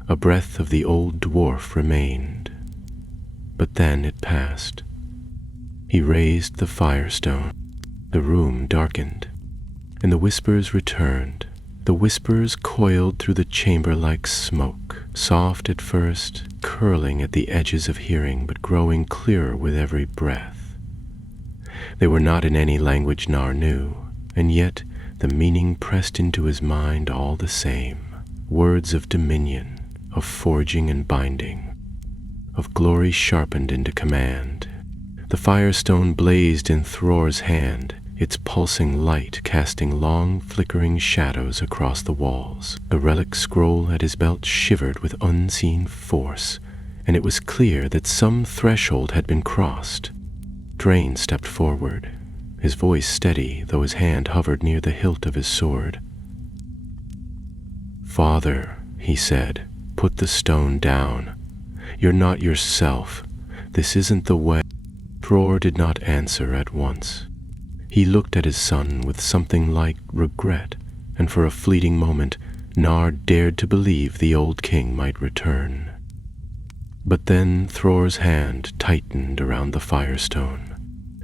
A breath of the old dwarf remained, but then it passed. He raised the Firestone. The room darkened, and the whispers returned. The whispers coiled through the chamber like smoke, soft at first, curling at the edges of hearing, but growing clearer with every breath. They were not in any language Nar knew, and yet the meaning pressed into his mind all the same. Words of dominion, of forging and binding, of glory sharpened into command. The Firestone blazed in Thrór's hand, its pulsing light casting long, flickering shadows across the walls. The relic scroll at his belt shivered with unseen force, and it was clear that some threshold had been crossed. Thrain stepped forward, his voice steady, though his hand hovered near the hilt of his sword. "Father," he said, "put the stone down. You're not yourself. This isn't the way." Thrór did not answer at once. He looked at his son with something like regret, and for a fleeting moment Nar dared to believe the old king might return. But then Thrór's hand tightened around the firestone,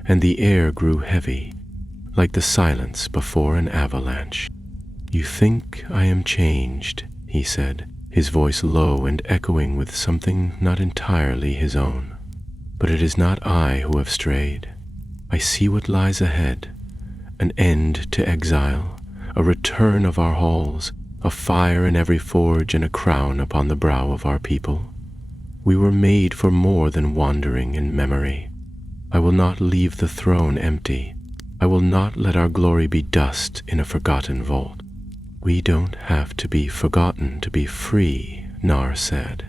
and the air grew heavy, like the silence before an avalanche. "You think I am changed," he said, his voice low and echoing with something not entirely his own. "But it is not I who have strayed. I see what lies ahead, an end to exile, a return of our halls, a fire in every forge and a crown upon the brow of our people. We were made for more than wandering in memory. I will not leave the throne empty. I will not let our glory be dust in a forgotten vault." "We don't have to be forgotten to be free," Nar said.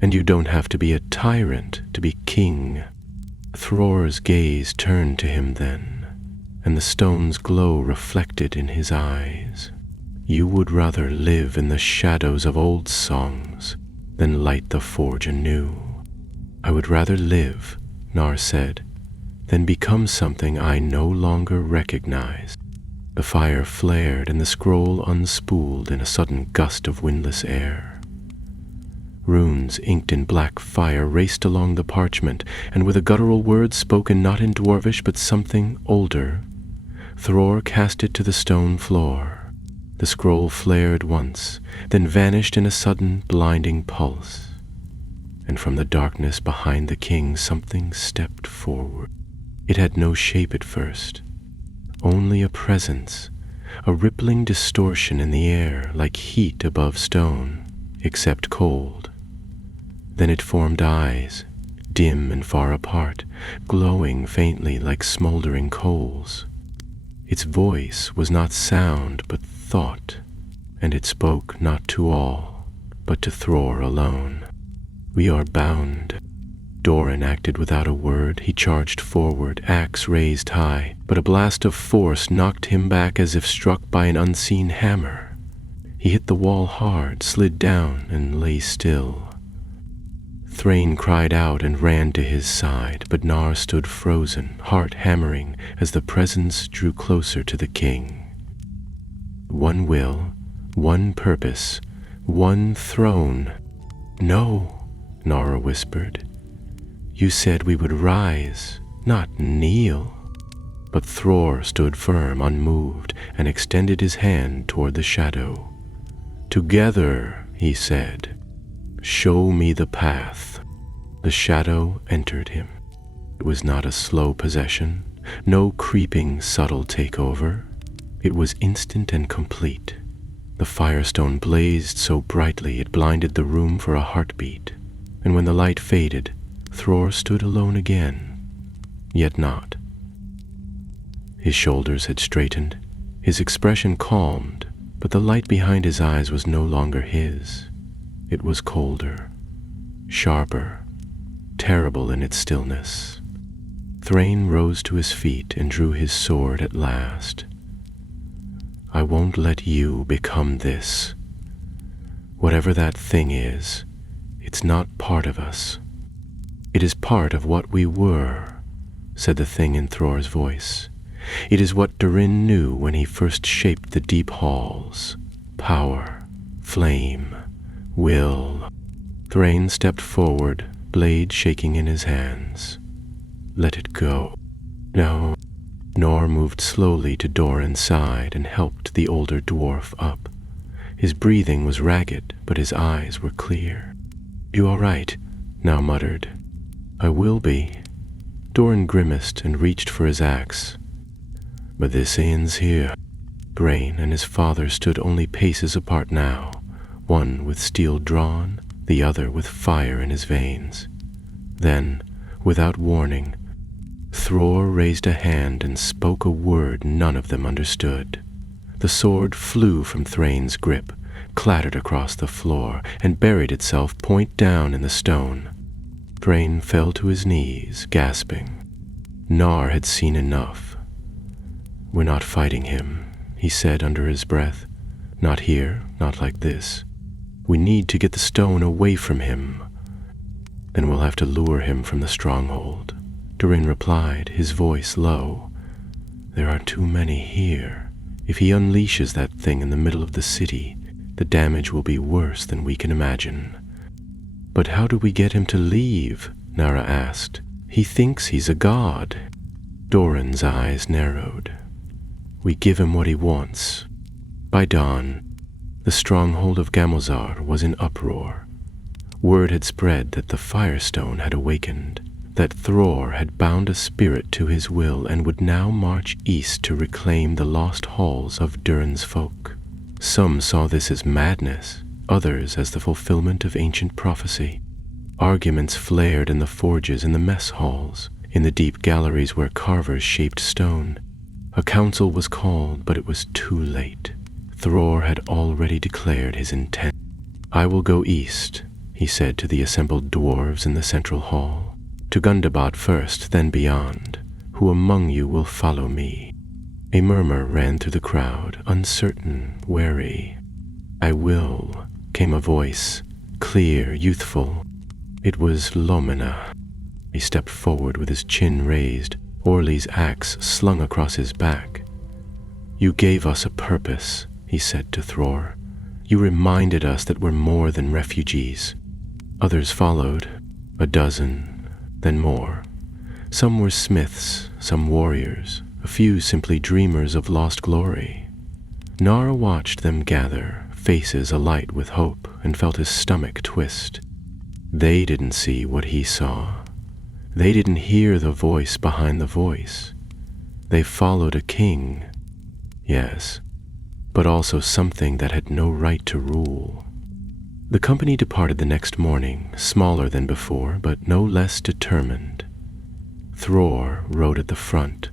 "And you don't have to be a tyrant to be king." Thrór's gaze turned to him then, and the stone's glow reflected in his eyes. "You would rather live in the shadows of old songs than light the forge anew." "I would rather live," Nar said, "than become something I no longer recognize." The fire flared and the scroll unspooled in a sudden gust of windless air. Runes inked in black fire raced along the parchment, and with a guttural word spoken not in Dwarvish but something older, Thrór cast it to the stone floor. The scroll flared once, then vanished in a sudden blinding pulse, and from the darkness behind the king something stepped forward. It had no shape at first, only a presence, a rippling distortion in the air like heat above stone, except cold. Then it formed eyes, dim and far apart, glowing faintly like smoldering coals. Its voice was not sound but thought, and it spoke not to all, but to Thrór alone. "We are bound." Doran acted without a word. He charged forward, axe raised high, but a blast of force knocked him back as if struck by an unseen hammer. He hit the wall hard, slid down, and lay still. Thrain cried out and ran to his side, but Nar stood frozen, heart hammering as the presence drew closer to the king. "One will, one purpose, one throne." "No," Nara whispered. "You said we would rise, not kneel." But Thrór stood firm, unmoved, and extended his hand toward the shadow. "Together," he said, "show me the path." The shadow entered him. It was not a slow possession, no creeping, subtle takeover. It was instant and complete. The firestone blazed so brightly it blinded the room for a heartbeat, and when the light faded, Thrór stood alone again, yet not. His shoulders had straightened, his expression calmed, but the light behind his eyes was no longer his. It was colder, sharper, terrible in its stillness. Thrain rose to his feet and drew his sword at last. "I won't let you become this. Whatever that thing is, it's not part of us. It is part of what we were," said the thing in Thrór's voice. "It is what Durin knew when he first shaped the deep halls. Power, flame, will." Thrain stepped forward, blade shaking in his hands. "Let it go." "No." Nor moved slowly to Doran's side and helped the older dwarf up. His breathing was ragged, but his eyes were clear. "You all right?" Now muttered. "I will be." Doran grimaced and reached for his axe. "But this ends here." Brain and his father stood only paces apart now, one with steel drawn, the other with fire in his veins. Then, without warning, Thrór raised a hand and spoke a word none of them understood. The sword flew from Thrain's grip, clattered across the floor, and buried itself point down in the stone. Thrain fell to his knees, gasping. Nar had seen enough. "We're not fighting him," he said under his breath. "Not here, not like this. We need to get the stone away from him. Then we'll have to lure him from the stronghold." Durin replied, his voice low. "There are too many here. If he unleashes that thing in the middle of the city, the damage will be worse than we can imagine." "But how do we get him to leave?" Nara asked. "He thinks he's a god." Doran's eyes narrowed. "We give him what he wants." By dawn, the stronghold of Gamilzar was in uproar. Word had spread that the Firestone had awakened, that Thrór had bound a spirit to his will and would now march east to reclaim the lost halls of Durin's folk. Some saw this as madness, others as the fulfillment of ancient prophecy. Arguments flared in the forges and the mess halls, in the deep galleries where carvers shaped stone. A council was called, but it was too late. Thrór had already declared his intent. "I will go east," he said to the assembled dwarves in the central hall. "To Gundabad first, then beyond. Who among you will follow me?" A murmur ran through the crowd, uncertain, wary. "I will," came a voice, clear, youthful. It was Lomina. He stepped forward with his chin raised, Orly's axe slung across his back. "You gave us a purpose," he said to Thrór. "You reminded us that we're more than refugees." Others followed, a dozen, then more. Some were smiths, some warriors, a few simply dreamers of lost glory. Nara watched them gather, faces alight with hope, and felt his stomach twist. They didn't see what he saw. They didn't hear the voice behind the voice. They followed a king, yes, but also something that had no right to rule. The company departed the next morning, smaller than before, but no less determined. Thrór rode at the front,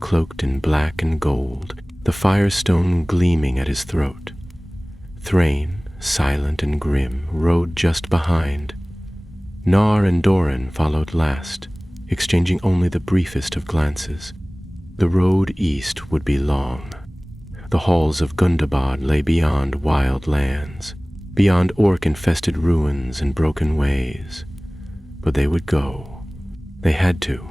cloaked in black and gold, the Firestone gleaming at his throat. Thrain, silent and grim, rode just behind. Nar and Doran followed last, exchanging only the briefest of glances. The road east would be long. The halls of Gundabad lay beyond wild lands, beyond orc-infested ruins and broken ways. But they would go. They had to,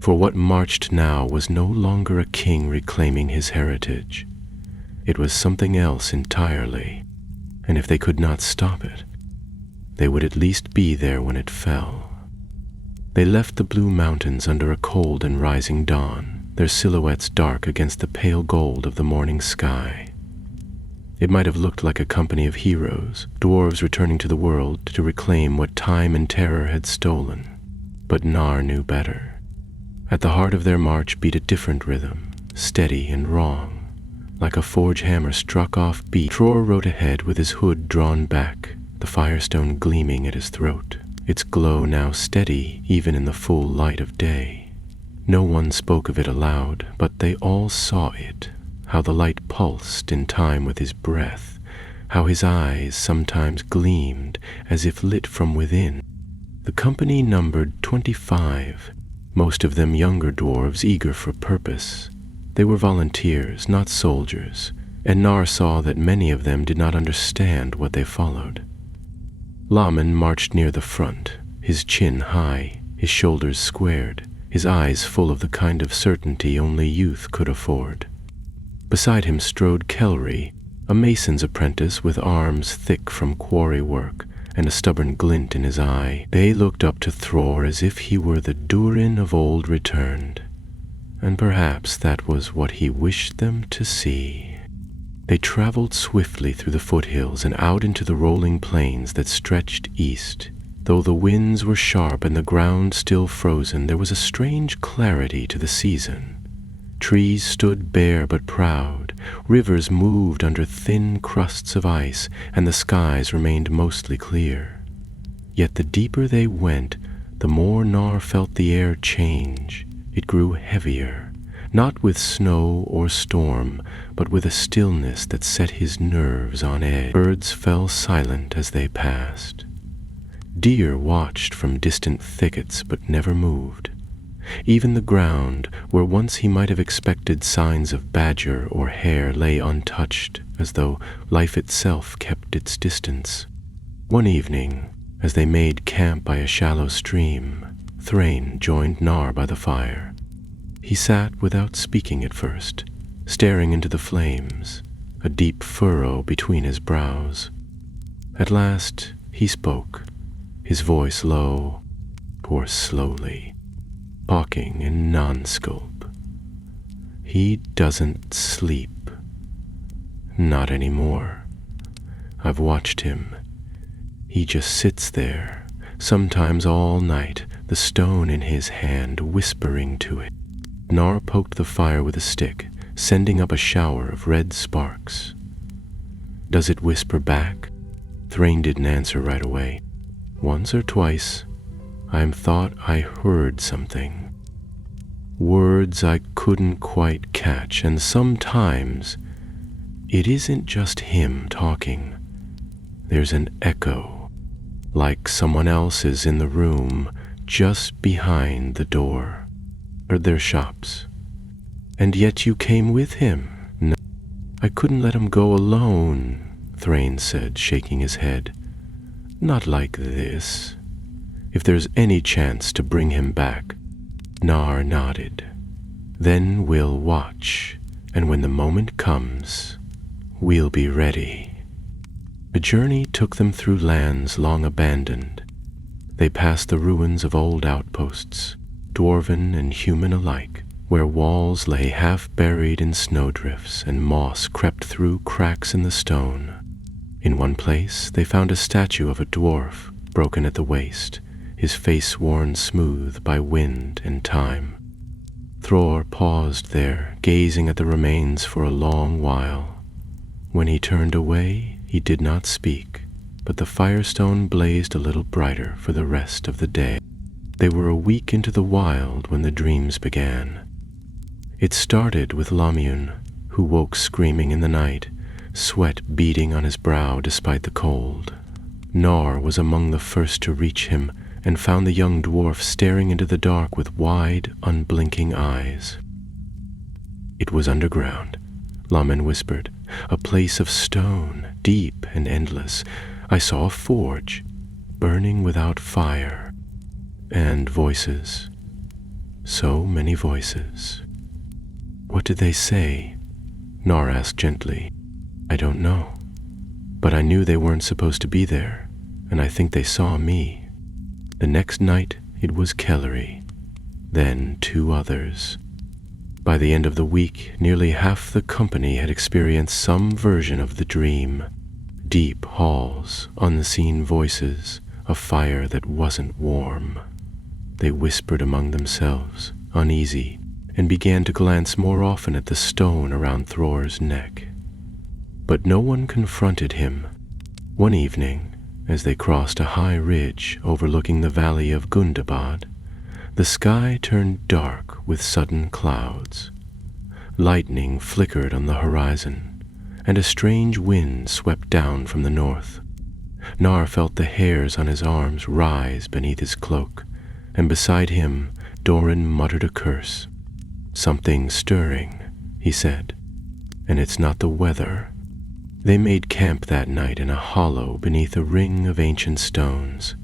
for what marched now was no longer a king reclaiming his heritage. It was something else entirely, and if they could not stop it, they would at least be there when it fell. They left the blue mountains under a cold and rising dawn, their silhouettes dark against the pale gold of the morning sky. It might have looked like a company of heroes, dwarves returning to the world to reclaim what time and terror had stolen. But Nar knew better. At the heart of their march beat a different rhythm, steady and wrong. Like a forge hammer struck off beat, Thrór rode ahead with his hood drawn back, the Firestone gleaming at his throat, its glow now steady even in the full light of day. No one spoke of it aloud, but they all saw it, how the light pulsed in time with his breath, how his eyes sometimes gleamed as if lit from within. The company numbered 25, most of them younger dwarves eager for purpose. They were volunteers, not soldiers, and Nar saw that many of them did not understand what they followed. Laman marched near the front, his chin high, his shoulders squared, his eyes full of the kind of certainty only youth could afford. Beside him strode Kelry, a mason's apprentice with arms thick from quarry work and a stubborn glint in his eye. They looked up to Thrór as if he were the Durin of old returned, and perhaps that was what he wished them to see. They traveled swiftly through the foothills and out into the rolling plains that stretched east. Though the winds were sharp and the ground still frozen, there was a strange clarity to the season. Trees stood bare but proud, rivers moved under thin crusts of ice, and the skies remained mostly clear. Yet the deeper they went, the more Nar felt the air change. It grew heavier, not with snow or storm, but with a stillness that set his nerves on edge. Birds fell silent as they passed. Deer watched from distant thickets but never moved. Even the ground, where once he might have expected signs of badger or hare, lay untouched, as though life itself kept its distance. One evening, as they made camp by a shallow stream, Thrain joined Nar by the fire. He sat without speaking at first, staring into the flames, a deep furrow between his brows. At last he spoke, his voice low or slowly, talking in non-scope. He doesn't sleep. Not anymore. I've watched him. He just sits there, sometimes all night, the stone in his hand, whispering to it. Nar poked the fire with a stick, sending up a shower of red sparks. Does it whisper back? Thrain didn't answer right away. Once or twice, I thought I heard something. Words I couldn't quite catch, and sometimes it isn't just him talking. There's an echo, like someone else is in the room just behind the door, or their shops. And yet you came with him. No, I couldn't let him go alone, Thrain said, shaking his head. Not like this. If there's any chance to bring him back. Nar nodded. Then we'll watch, and when the moment comes, we'll be ready. The journey took them through lands long abandoned. They passed the ruins of old outposts, dwarven and human alike, where walls lay half buried in snowdrifts and moss crept through cracks in the stone. In one place they found a statue of a dwarf, broken at the waist, his face worn smooth by wind and time. Thrór paused there, gazing at the remains for a long while. When he turned away, he did not speak, but the firestone blazed a little brighter for the rest of the day. They were a week into the wild when the dreams began. It started with Lamiun, who woke screaming in the night, sweat beading on his brow despite the cold. Nar was among the first to reach him, and found the young dwarf staring into the dark with wide, unblinking eyes. It was underground, Lamin whispered, a place of stone, deep and endless. I saw a forge, burning without fire, and voices. So many voices. What did they say? Nar asked gently. I don't know, but I knew they weren't supposed to be there, and I think they saw me. The next night it was Kellery, then 2 others. By the end of the week, nearly half the company had experienced some version of the dream. Deep halls, unseen voices, a fire that wasn't warm. They whispered among themselves, uneasy, and began to glance more often at the stone around Thrór's neck. But no one confronted him. One evening, as they crossed a high ridge overlooking the valley of Gundabad, the sky turned dark with sudden clouds. Lightning flickered on the horizon, and a strange wind swept down from the north. Nar felt the hairs on his arms rise beneath his cloak, and beside him Doran muttered a curse. Something stirring, he said, and it's not the weather. They made camp that night in a hollow beneath a ring of ancient stones.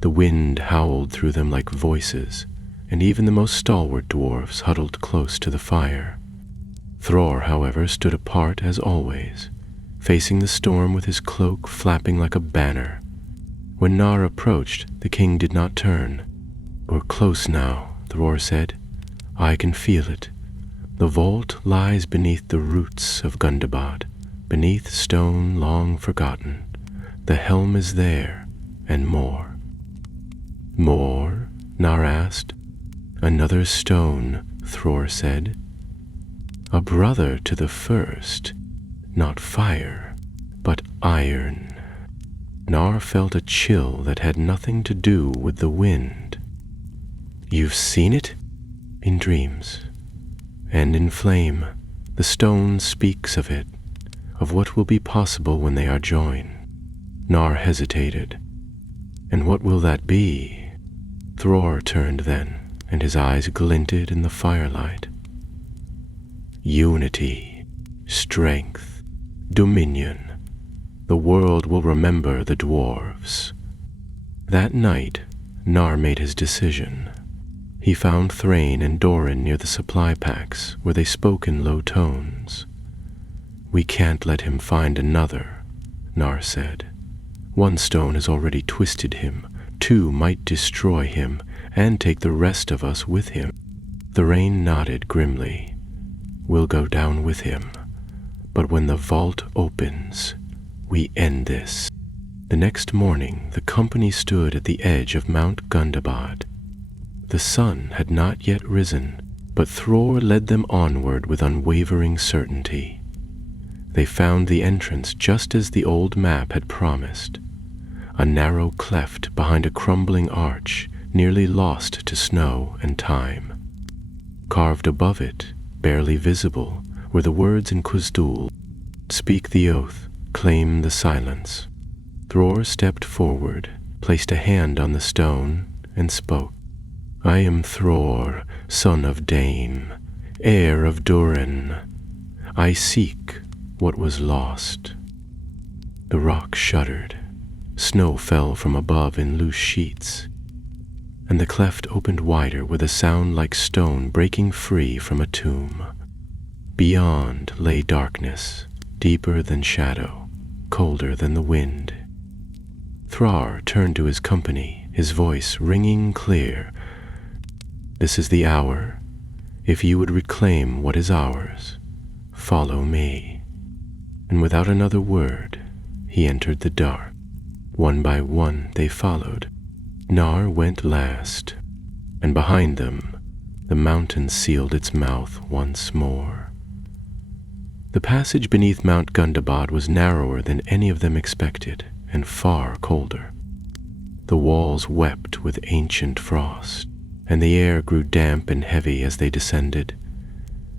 The wind howled through them like voices, and even the most stalwart dwarves huddled close to the fire. Thrór, however, stood apart as always, facing the storm with his cloak flapping like a banner. When Nar approached, the king did not turn. We're close now, Thrór said. I can feel it. The vault lies beneath the roots of Gundabad, beneath stone long forgotten. The helm is there, and more. More? Nar asked. Another stone, Thrór said. A brother to the first, not fire, but iron. Nar felt a chill that had nothing to do with the wind. You've seen it? In dreams. And in flame, the stone speaks of it, of what will be possible when they are joined. Nar hesitated. And what will that be? Thrór turned then, and his eyes glinted in the firelight. Unity, strength, dominion. The world will remember the dwarves. That night, Nar made his decision. He found Thrain and Doran near the supply packs, where they spoke in low tones. We can't let him find another, Nar said. One stone has already twisted him, Two might destroy him and take the rest of us with him. Thrain nodded grimly. We'll go down with him. But when the vault opens, we end this. The next morning, the company stood at the edge of Mount Gundabad. The sun had not yet risen, but Thrór led them onward with unwavering certainty. They found the entrance just as the old map had promised, a narrow cleft behind a crumbling arch, nearly lost to snow and time. Carved above it, barely visible, were the words in Khuzdul, "Speak the oath, claim the silence." Thrór stepped forward, placed a hand on the stone, and spoke. "I am Thrór, son of Dame, heir of Durin. I seek what was lost." The rock shuddered. Snow fell from above in loose sheets, and the cleft opened wider with a sound like stone breaking free from a tomb. Beyond lay darkness, deeper than shadow, colder than the wind. Thrór turned to his company, his voice ringing clear. "This is the hour. If you would reclaim what is ours, follow me." And without another word, he entered the dark. One by one they followed. Nar went last, and behind them, the mountain sealed its mouth once more. The passage beneath Mount Gundabad was narrower than any of them expected, and far colder. The walls wept with ancient frost, and the air grew damp and heavy as they descended.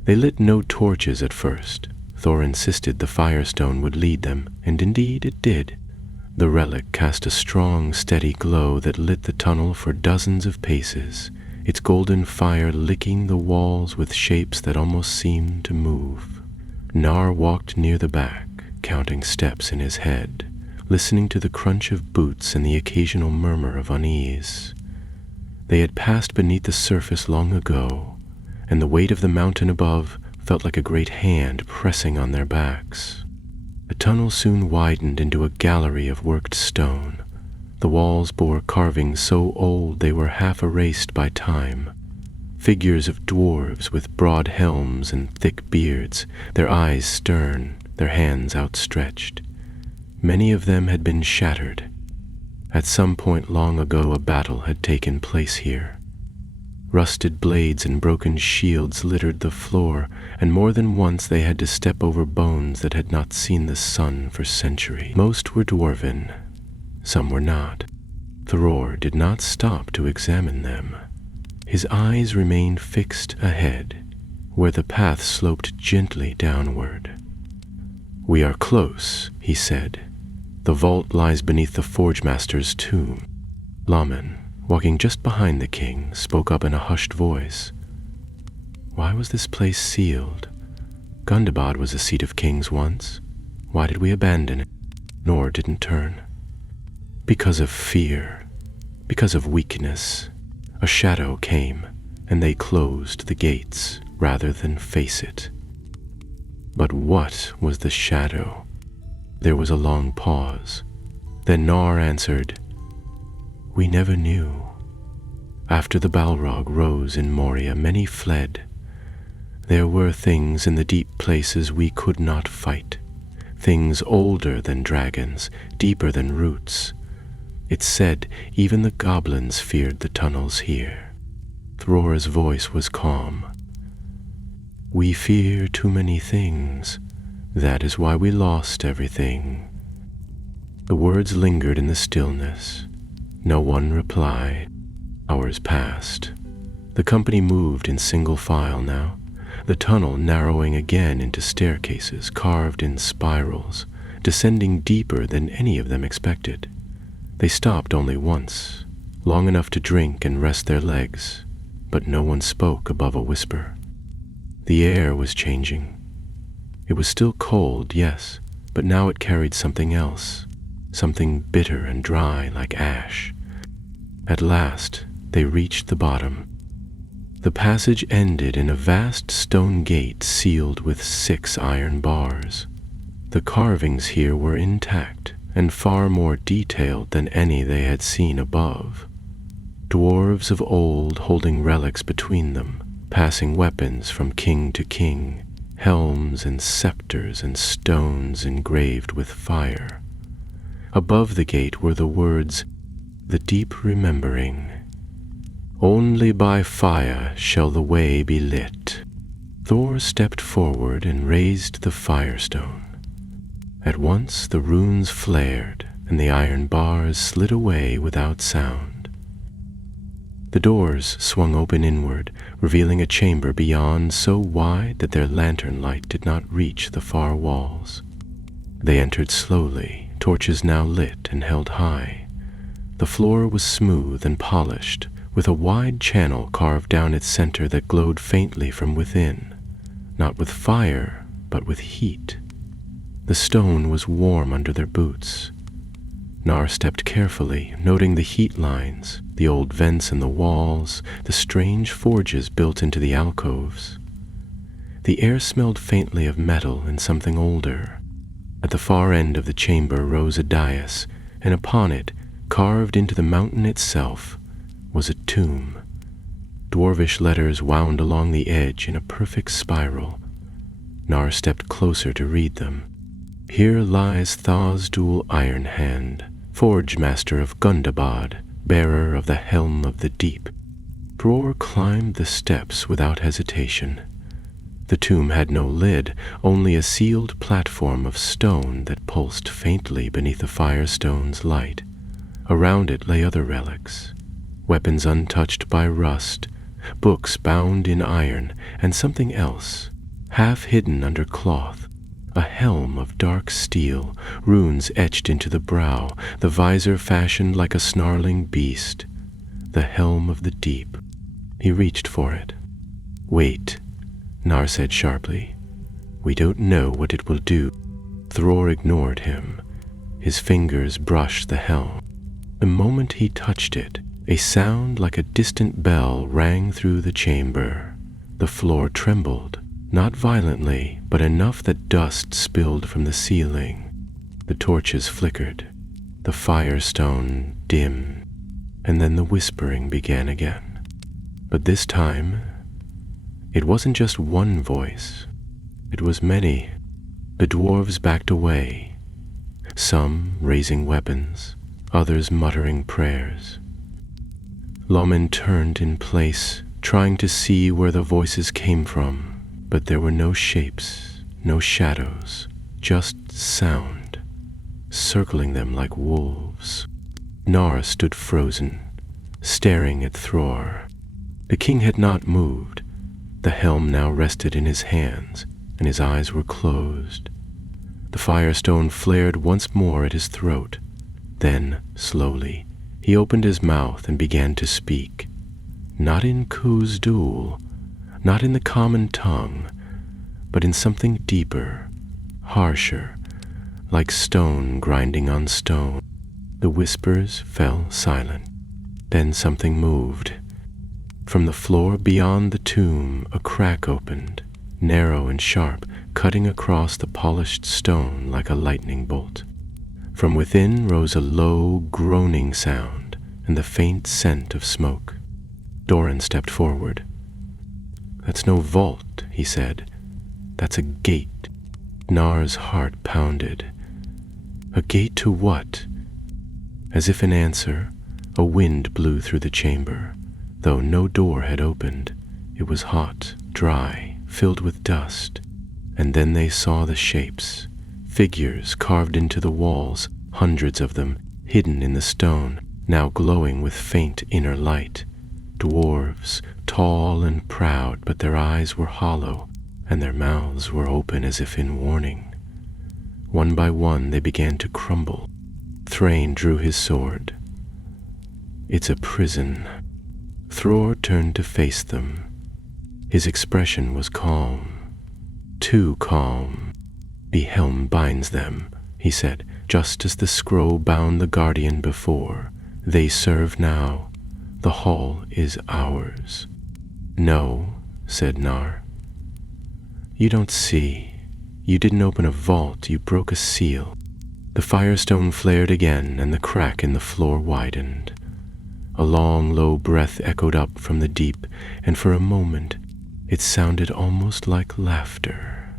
They lit no torches at first. Thrór insisted the firestone would lead them, and indeed it did. The relic cast a strong, steady glow that lit the tunnel for dozens of paces, its golden fire licking the walls with shapes that almost seemed to move. Nar walked near the back, counting steps in his head, listening to the crunch of boots and the occasional murmur of unease. They had passed beneath the surface long ago, and the weight of the mountain above felt like a great hand pressing on their backs. The tunnel soon widened into a gallery of worked stone. The walls bore carvings so old they were half erased by time. Figures of dwarves with broad helms and thick beards, their eyes stern, their hands outstretched. Many of them had been shattered. At some point long ago a battle had taken place here. Rusted blades and broken shields littered the floor, and more than once they had to step over bones that had not seen the sun for centuries. Most were dwarven, some were not. Thrór did not stop to examine them. His eyes remained fixed ahead, where the path sloped gently downward. "We are close," he said. "The vault lies beneath the Forge Master's tomb." Laman, walking just behind the king, spoke up in a hushed voice. "Why was this place sealed? Gundabad was a seat of kings once. Why did we abandon it? Nor didn't turn." "Because of fear, because of weakness. A shadow came, and they closed the gates rather than face it." But what was the shadow? There was a long pause. Then Nar answered, "We never knew. After the Balrog rose in Moria, many fled. There were things in the deep places we could not fight, things older than dragons, deeper than roots. It's said even the goblins feared the tunnels here." Thrór's voice was calm. "We fear too many things. That is why we lost everything." The words lingered in the stillness. No one replied. Hours passed. The company moved in single file now, the tunnel narrowing again into staircases carved in spirals, descending deeper than any of them expected. They stopped only once, long enough to drink and rest their legs, but no one spoke above a whisper. The air was changing. It was still cold, yes, but now it carried something else, something bitter and dry like ash. At last, they reached the bottom. The passage ended in a vast stone gate sealed with 6 iron bars. The carvings here were intact, and far more detailed than any they had seen above. Dwarves of old holding relics between them, passing weapons from king to king, helms and scepters and stones engraved with fire. Above the gate were the words, "The deep remembering. Only by fire shall the way be lit." Thrór stepped forward and raised the firestone. At once the runes flared, and the iron bars slid away without sound. The doors swung open inward, revealing a chamber beyond so wide that their lantern light did not reach the far walls. They entered slowly, torches now lit and held high. The floor was smooth and polished, with a wide channel carved down its center that glowed faintly from within, not with fire, but with heat. The stone was warm under their boots. Nar stepped carefully, noting the heat lines, the old vents in the walls, the strange forges built into the alcoves. The air smelled faintly of metal and something older. At the far end of the chamber rose a dais, and upon it, carved into the mountain itself, was a tomb. Dwarvish letters wound along the edge in a perfect spiral. Nar stepped closer to read them. "Here lies Thasdul Ironhand, forge master of Gundabad, bearer of the helm of the deep." Thrór climbed the steps without hesitation. The tomb had no lid, only a sealed platform of stone that pulsed faintly beneath the firestone's light. Around it lay other relics, weapons untouched by rust, books bound in iron, and something else, half hidden under cloth, a helm of dark steel, runes etched into the brow, the visor fashioned like a snarling beast. The helm of the deep. He reached for it. "Wait," Nar said sharply. "We don't know what it will do." Thrór ignored him. His fingers brushed the helm. The moment he touched it, a sound like a distant bell rang through the chamber. The floor trembled, not violently, but enough that dust spilled from the ceiling. The torches flickered, the firestone dimmed, and then the whispering began again. But this time, it wasn't just one voice. It was many. The dwarves backed away, some raising weapons, others muttering prayers. Lomin turned in place, trying to see where the voices came from, but there were no shapes, no shadows, just sound, circling them like wolves. Nar stood frozen, staring at Thrór. The king had not moved. The helm now rested in his hands, and his eyes were closed. The firestone flared once more at his throat. Then, slowly, he opened his mouth and began to speak. Not in Khuz-Dul, not in the common tongue, but in something deeper, harsher, like stone grinding on stone. The whispers fell silent. Then something moved. From the floor beyond the tomb, a crack opened, narrow and sharp, cutting across the polished stone like a lightning bolt. From within rose a low, groaning sound and the faint scent of smoke. Doran stepped forward. "That's no vault," he said. "That's a gate." Nar's heart pounded. A gate to what? As if in answer, a wind blew through the chamber. Though no door had opened, it was hot, dry, filled with dust. And then they saw the shapes, figures carved into the walls, hundreds of them, hidden in the stone, now glowing with faint inner light. Dwarves, tall and proud, but their eyes were hollow, and their mouths were open as if in warning. One by one they began to crumble. Thrain drew his sword. "It's a prison." Thrór turned to face them. His expression was calm, too calm. "The helm binds them," he said, "just as the scroll bound the guardian before. They serve now. The hall is ours." "No," said Nar. "You don't see. You didn't open a vault, you broke a seal. The firestone flared again, and the crack in the floor widened. A long, low breath echoed up from the deep, and for a moment it sounded almost like laughter.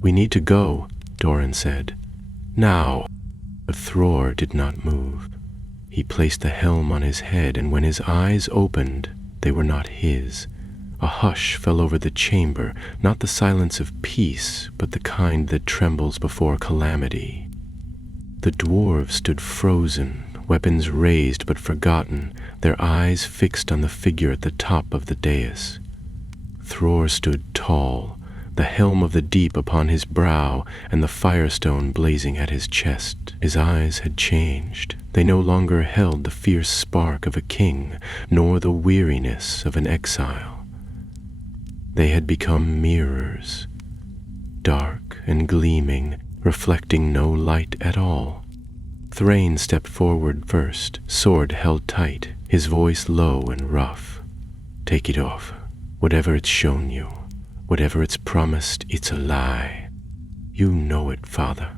"We need to go," Doran said. "Now." But Thrór did not move. He placed the helm on his head, and when his eyes opened, they were not his. A hush fell over the chamber, not the silence of peace, but the kind that trembles before calamity. The dwarves stood frozen, weapons raised but forgotten, their eyes fixed on the figure at the top of the dais. Thrór stood tall, the helm of the deep upon his brow and the firestone blazing at his chest. His eyes had changed. They no longer held the fierce spark of a king, nor the weariness of an exile. They had become mirrors, dark and gleaming, reflecting no light at all. Thrain stepped forward first, sword held tight, his voice low and rough. "Take it off. Whatever it's shown you, whatever it's promised, it's a lie. You know it, Father.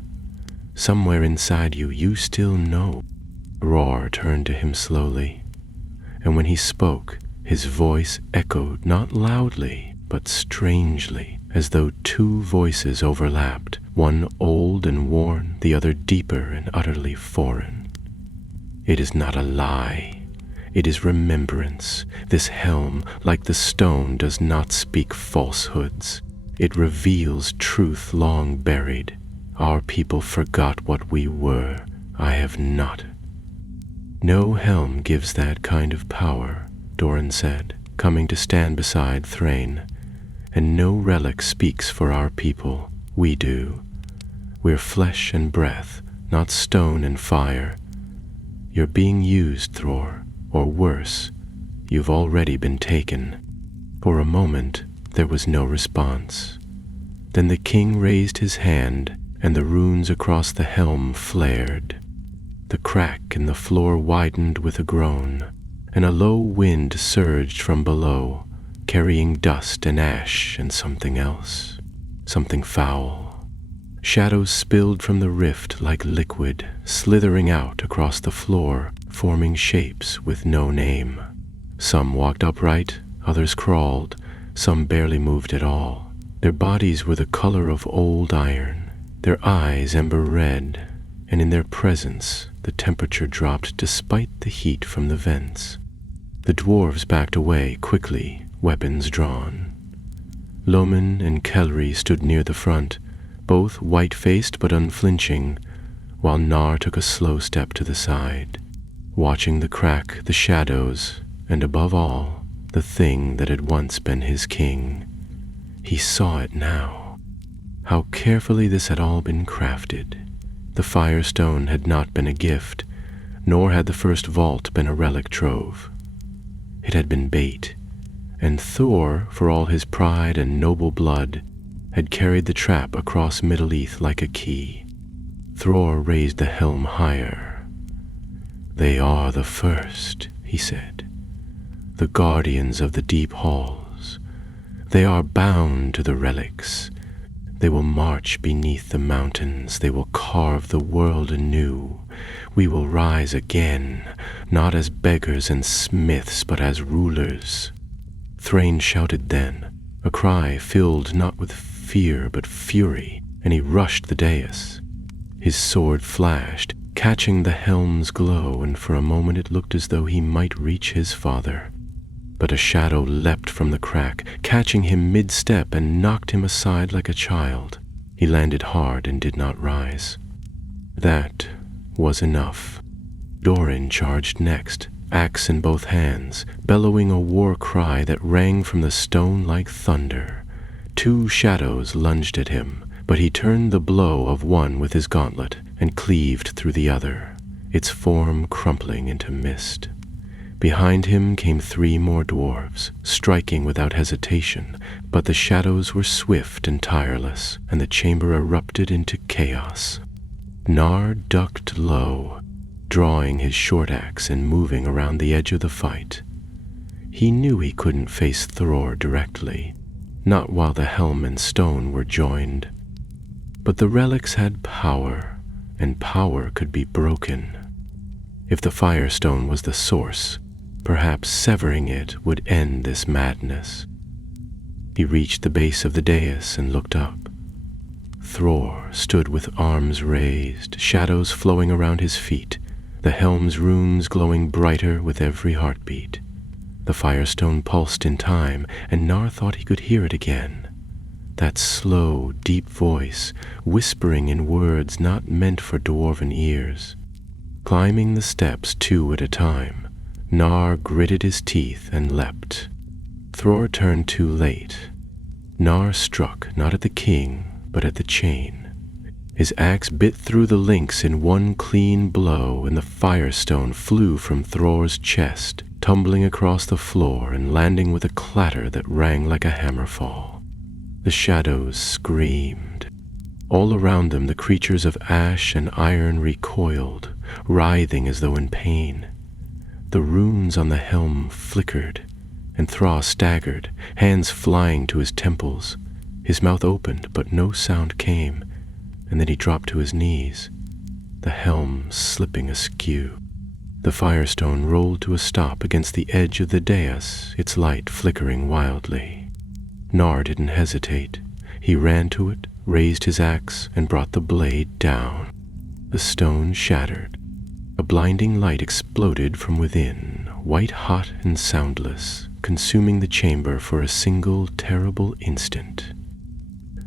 Somewhere inside you, you still know." Thrór turned to him slowly, and when he spoke, his voice echoed not loudly, but strangely, as though two voices overlapped, one old and worn, the other deeper and utterly foreign. "It is not a lie. It is remembrance. This helm, like the stone, does not speak falsehoods. It reveals truth long buried. Our people forgot what we were. I have not." "No helm gives that kind of power," Doran said, coming to stand beside Thrain. "And no relic speaks for our people. We do. We're flesh and breath, not stone and fire. You're being used, Thrór. Or worse, you've already been taken." For a moment, there was no response. Then the king raised his hand, and the runes across the helm flared. The crack in the floor widened with a groan, and a low wind surged from below, carrying dust and ash and something else, something foul. Shadows spilled from the rift like liquid, slithering out across the floor, forming shapes with no name. Some walked upright, others crawled, some barely moved at all. Their bodies were the color of old iron, their eyes ember red, and in their presence the temperature dropped despite the heat from the vents. The dwarves backed away quickly, weapons drawn. Loman and Kelry stood near the front, both white-faced but unflinching, while Nar took a slow step to the side, watching the crack, the shadows, and above all, the thing that had once been his king. He saw it now. How carefully this had all been crafted. The firestone had not been a gift, nor had the first vault been a relic trove. It had been bait, and Thrór, for all his pride and noble blood, had carried the trap across Middle-earth like a key. Thrór raised the helm higher. "They are the first," he said, "the guardians of the deep halls. They are bound to the relics. They will march beneath the mountains. They will carve the world anew. We will rise again, not as beggars and smiths, but as rulers." Thrain shouted then, a cry filled not with fear but fury, and he rushed the dais. His sword flashed, catching the helm's glow, and for a moment it looked as though he might reach his father. But a shadow leapt from the crack, catching him mid-step and knocked him aside like a child. He landed hard and did not rise. That was enough. Doran charged next, axe in both hands, bellowing a war cry that rang from the stone like thunder. Two shadows lunged at him, but he turned the blow of one with his gauntlet and cleaved through the other, its form crumpling into mist. Behind him came 3 more dwarves, striking without hesitation, but the shadows were swift and tireless, and the chamber erupted into chaos. Nar ducked low, drawing his short axe and moving around the edge of the fight. He knew he couldn't face Thrór directly, not while the helm and stone were joined. But the relics had power, and power could be broken. If the Firestone was the source, perhaps severing it would end this madness. He reached the base of the dais and looked up. Thrór stood with arms raised, shadows flowing around his feet, the helm's runes glowing brighter with every heartbeat. The Firestone pulsed in time, and Gnar thought he could hear it again. That slow, deep voice, whispering in words not meant for dwarven ears. Climbing the steps 2 at a time, Gnar gritted his teeth and leapt. Thrór turned too late. Gnar struck not at the king, but at the chain. His axe bit through the links in one clean blow, and the Firestone flew from Thrór's chest, tumbling across the floor and landing with a clatter that rang like a hammerfall. The shadows screamed. All around them the creatures of ash and iron recoiled, writhing as though in pain. The runes on the helm flickered, and Thrór staggered, hands flying to his temples. His mouth opened, but no sound came, and then he dropped to his knees, the helm slipping askew. The Firestone rolled to a stop against the edge of the dais, its light flickering wildly. Gnar didn't hesitate. He ran to it, raised his axe, and brought the blade down. The stone shattered. A blinding light exploded from within, white-hot and soundless, consuming the chamber for a single terrible instant.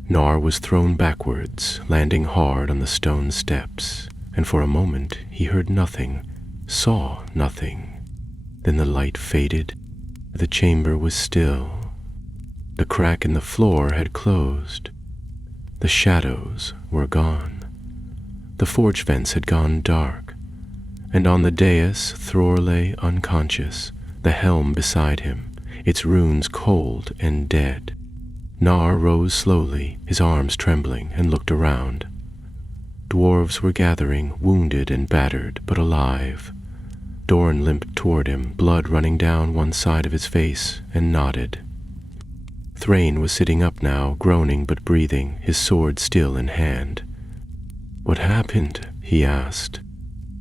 Gnar was thrown backwards, landing hard on the stone steps, and for a moment he heard nothing, saw nothing. Then the light faded. The chamber was still. The crack in the floor had closed. The shadows were gone. The forge vents had gone dark, and on the dais Thrór lay unconscious, the helm beside him, its runes cold and dead. Gnar rose slowly, his arms trembling, and looked around. Dwarves were gathering, wounded and battered, but alive. Dorn limped toward him, blood running down one side of his face, and nodded. Thrain was sitting up now, groaning but breathing, his sword still in hand. "What happened?" he asked.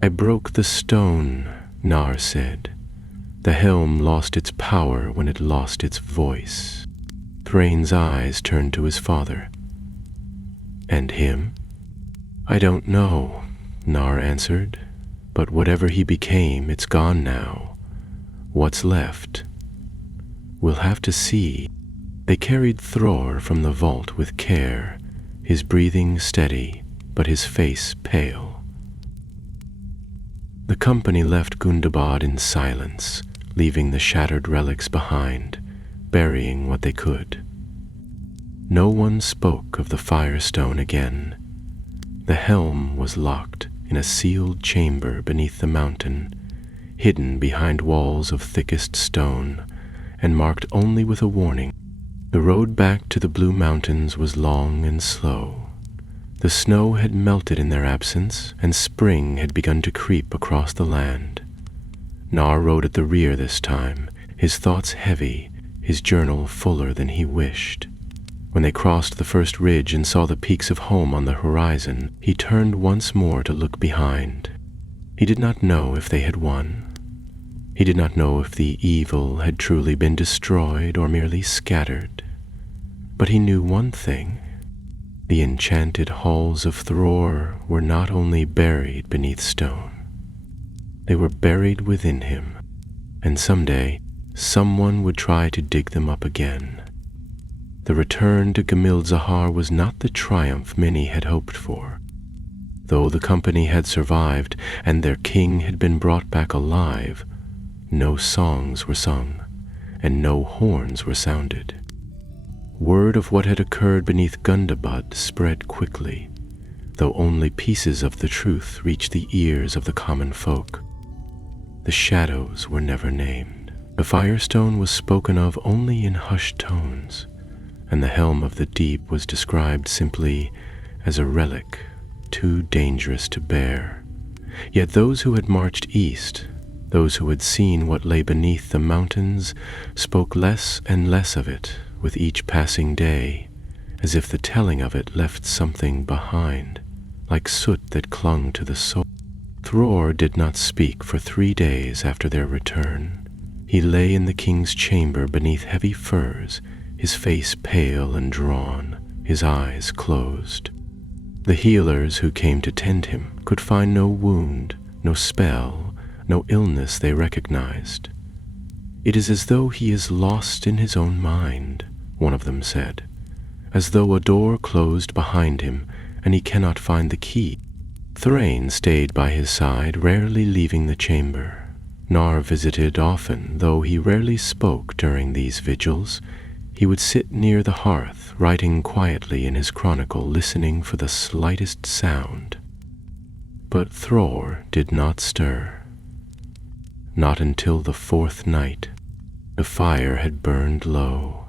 "I broke the stone," Gnar said. "The helm lost its power when it lost its voice." Thrain's eyes turned to his father. "And him?" "I don't know," Gnar answered. "But whatever he became, it's gone now. What's left? We'll have to see." They carried Thrór from the vault with care, his breathing steady, but his face pale. The company left Gundabad in silence, leaving the shattered relics behind, burying what they could. No one spoke of the Firestone again. The helm was locked in a sealed chamber beneath the mountain, hidden behind walls of thickest stone, and marked only with a warning. The road back to the Blue Mountains was long and slow. The snow had melted in their absence, and spring had begun to creep across the land. Gnar rode at the rear this time, his thoughts heavy, his journal fuller than he wished. When they crossed the first ridge and saw the peaks of home on the horizon, he turned once more to look behind. He did not know if they had won. He did not know if the evil had truly been destroyed or merely scattered. But he knew one thing. The enchanted halls of Thrór were not only buried beneath stone. They were buried within him, and someday someone would try to dig them up again. The return to Gamil-Zahar was not the triumph many had hoped for. Though the company had survived and their king had been brought back alive, no songs were sung, and no horns were sounded. Word of what had occurred beneath Gundabad spread quickly, though only pieces of the truth reached the ears of the common folk. The shadows were never named. The Firestone was spoken of only in hushed tones, and the helm of the deep was described simply as a relic too dangerous to bear. Yet those who had marched east, those who had seen what lay beneath the mountains, spoke less and less of it with each passing day, as if the telling of it left something behind. like soot that clung to the soul. Thrór did not speak for 3 days after their return. He lay in the king's chamber beneath heavy furs, his face pale and drawn, his eyes closed. The healers who came to tend him could find no wound, no spell, no illness they recognized. "It is as though he is lost in his own mind," one of them said, "as though a door closed behind him and he cannot find the key." Thrain stayed by his side, rarely leaving the chamber. Nar visited often, though he rarely spoke during these vigils. He would sit near the hearth, writing quietly in his chronicle, listening for the slightest sound. But Thrór did not stir. Not until the 4th night. The fire had burned low.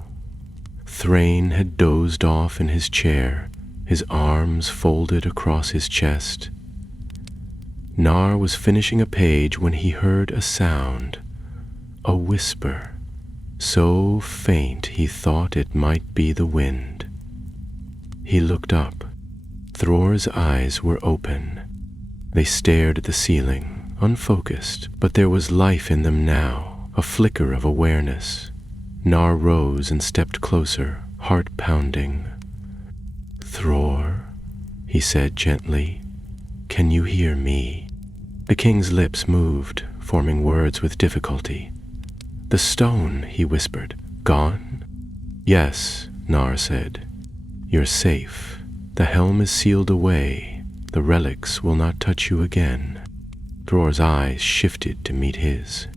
Thrain had dozed off in his chair, his arms folded across his chest. Nar was finishing a page when he heard a sound, a whisper, so faint he thought it might be the wind. He looked up. Thrór's eyes were open. They stared at the ceiling, unfocused, but there was life in them now, a flicker of awareness. Nar rose and stepped closer, heart pounding. "Thrór," he said gently, "can you hear me?" The king's lips moved, forming words with difficulty. "The stone," he whispered. "Gone?" "Yes," Nar said. "You're safe. The helm is sealed away. The relics will not touch you again." Thrór's eyes shifted to meet his.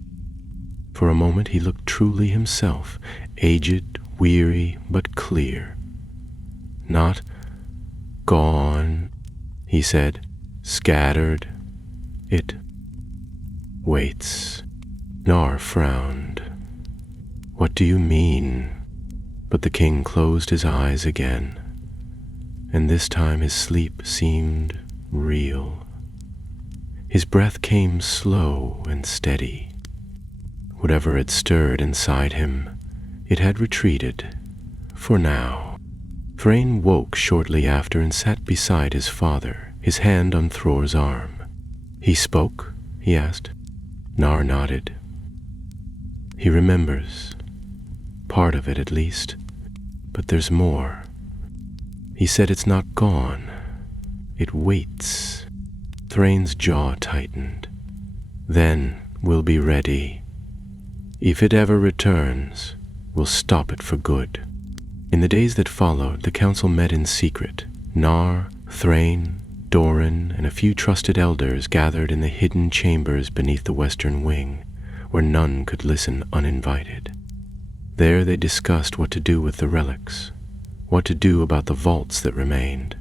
For a moment he looked truly himself, aged, weary, but clear. "Not gone," he said, "scattered. It waits." Nar frowned. "What do you mean?" But the king closed his eyes again, and this time his sleep seemed real. His breath came slow and steady. Whatever had stirred inside him, it had retreated, for now. Thrain woke shortly after and sat beside his father, his hand on Thrór's arm. "He spoke?" he asked. Nar nodded. "He remembers. Part of it, at least. But there's more. He said it's not gone. It waits." Thrain's jaw tightened. "Then we'll be ready. If it ever returns, we'll stop it for good." In the days that followed, the council met in secret. Nar, Thrain, Doran, and a few trusted elders gathered in the hidden chambers beneath the western wing, where none could listen uninvited. There they discussed what to do with the relics, what to do about the vaults that remained.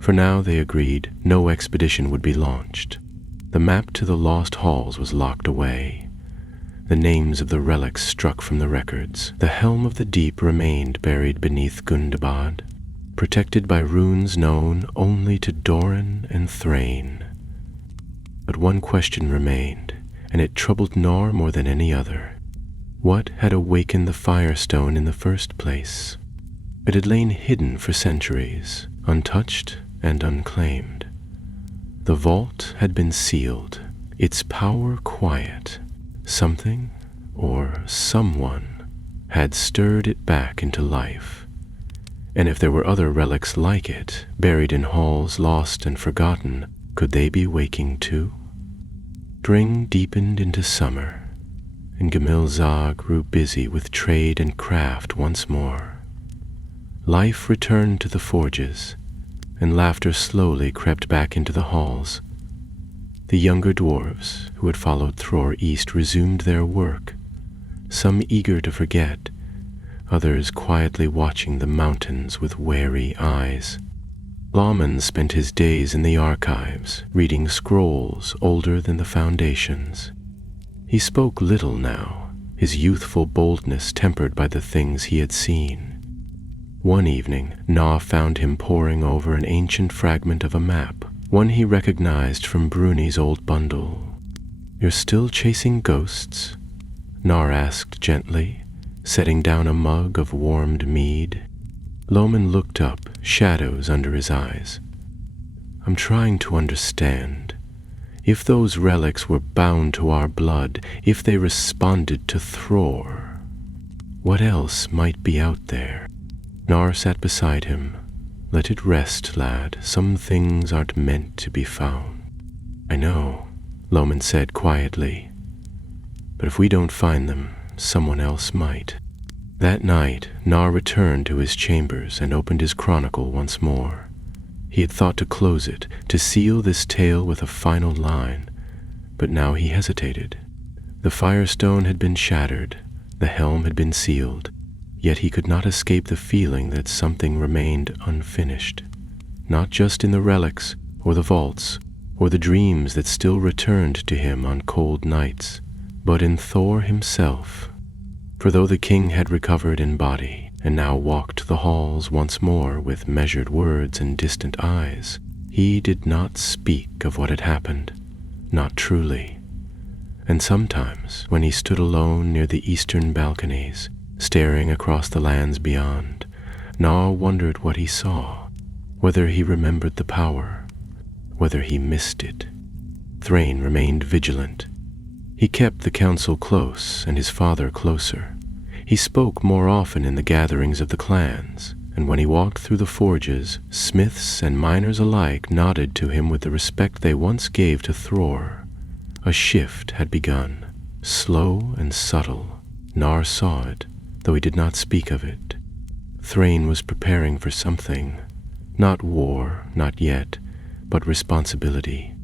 For now, they agreed, no expedition would be launched. The map to the lost halls was locked away. The names of the relics struck from the records. The helm of the deep remained buried beneath Gundabad, protected by runes known only to Doran and Thrain. But one question remained, and it troubled Nar more than any other. What had awakened the Firestone in the first place? It had lain hidden for centuries, untouched and unclaimed. The vault had been sealed, its power quiet. Something, or someone, had stirred it back into life. And if there were other relics like it, buried in halls lost and forgotten, could they be waking too? Spring deepened into summer, and Gamilzar grew busy with trade and craft once more. Life returned to the forges, and laughter slowly crept back into the halls. The younger dwarves, who had followed Thrór east, resumed their work, some eager to forget, others quietly watching the mountains with wary eyes. Lawman spent his days in the archives, reading scrolls older than the foundations. He spoke little now, his youthful boldness tempered by the things he had seen. One evening, Na found him poring over an ancient fragment of a map, one he recognized from Bruni's old bundle. "You're still chasing ghosts?" Nar asked gently, setting down a mug of warmed mead. Loman looked up, shadows under his eyes. I'm trying to understand. If those relics were bound to our blood, if they responded to Thrór, what else might be out there? Nar sat beside him. Let it rest, lad. Some things aren't meant to be found. I know, Loman said quietly. But if we don't find them, someone else might. That night, Nar returned to his chambers and opened his chronicle once more. He had thought to close it, to seal this tale with a final line, but now he hesitated. The firestone had been shattered, the helm had been sealed, yet he could not escape the feeling that something remained unfinished, not just in the relics, or the vaults, or the dreams that still returned to him on cold nights, but in Thrór himself. For though the king had recovered in body, and now walked the halls once more with measured words and distant eyes, he did not speak of what had happened, not truly. And sometimes, when he stood alone near the eastern balconies, staring across the lands beyond, Nar wondered what he saw, whether he remembered the power, whether he missed it. Thrain remained vigilant. He kept the council close and his father closer. He spoke more often in the gatherings of the clans, and when he walked through the forges, smiths and miners alike nodded to him with the respect they once gave to Thrór. A shift had begun, slow and subtle. Nar saw it, though he did not speak of it. Thrain was preparing for something, not war, not yet, but responsibility.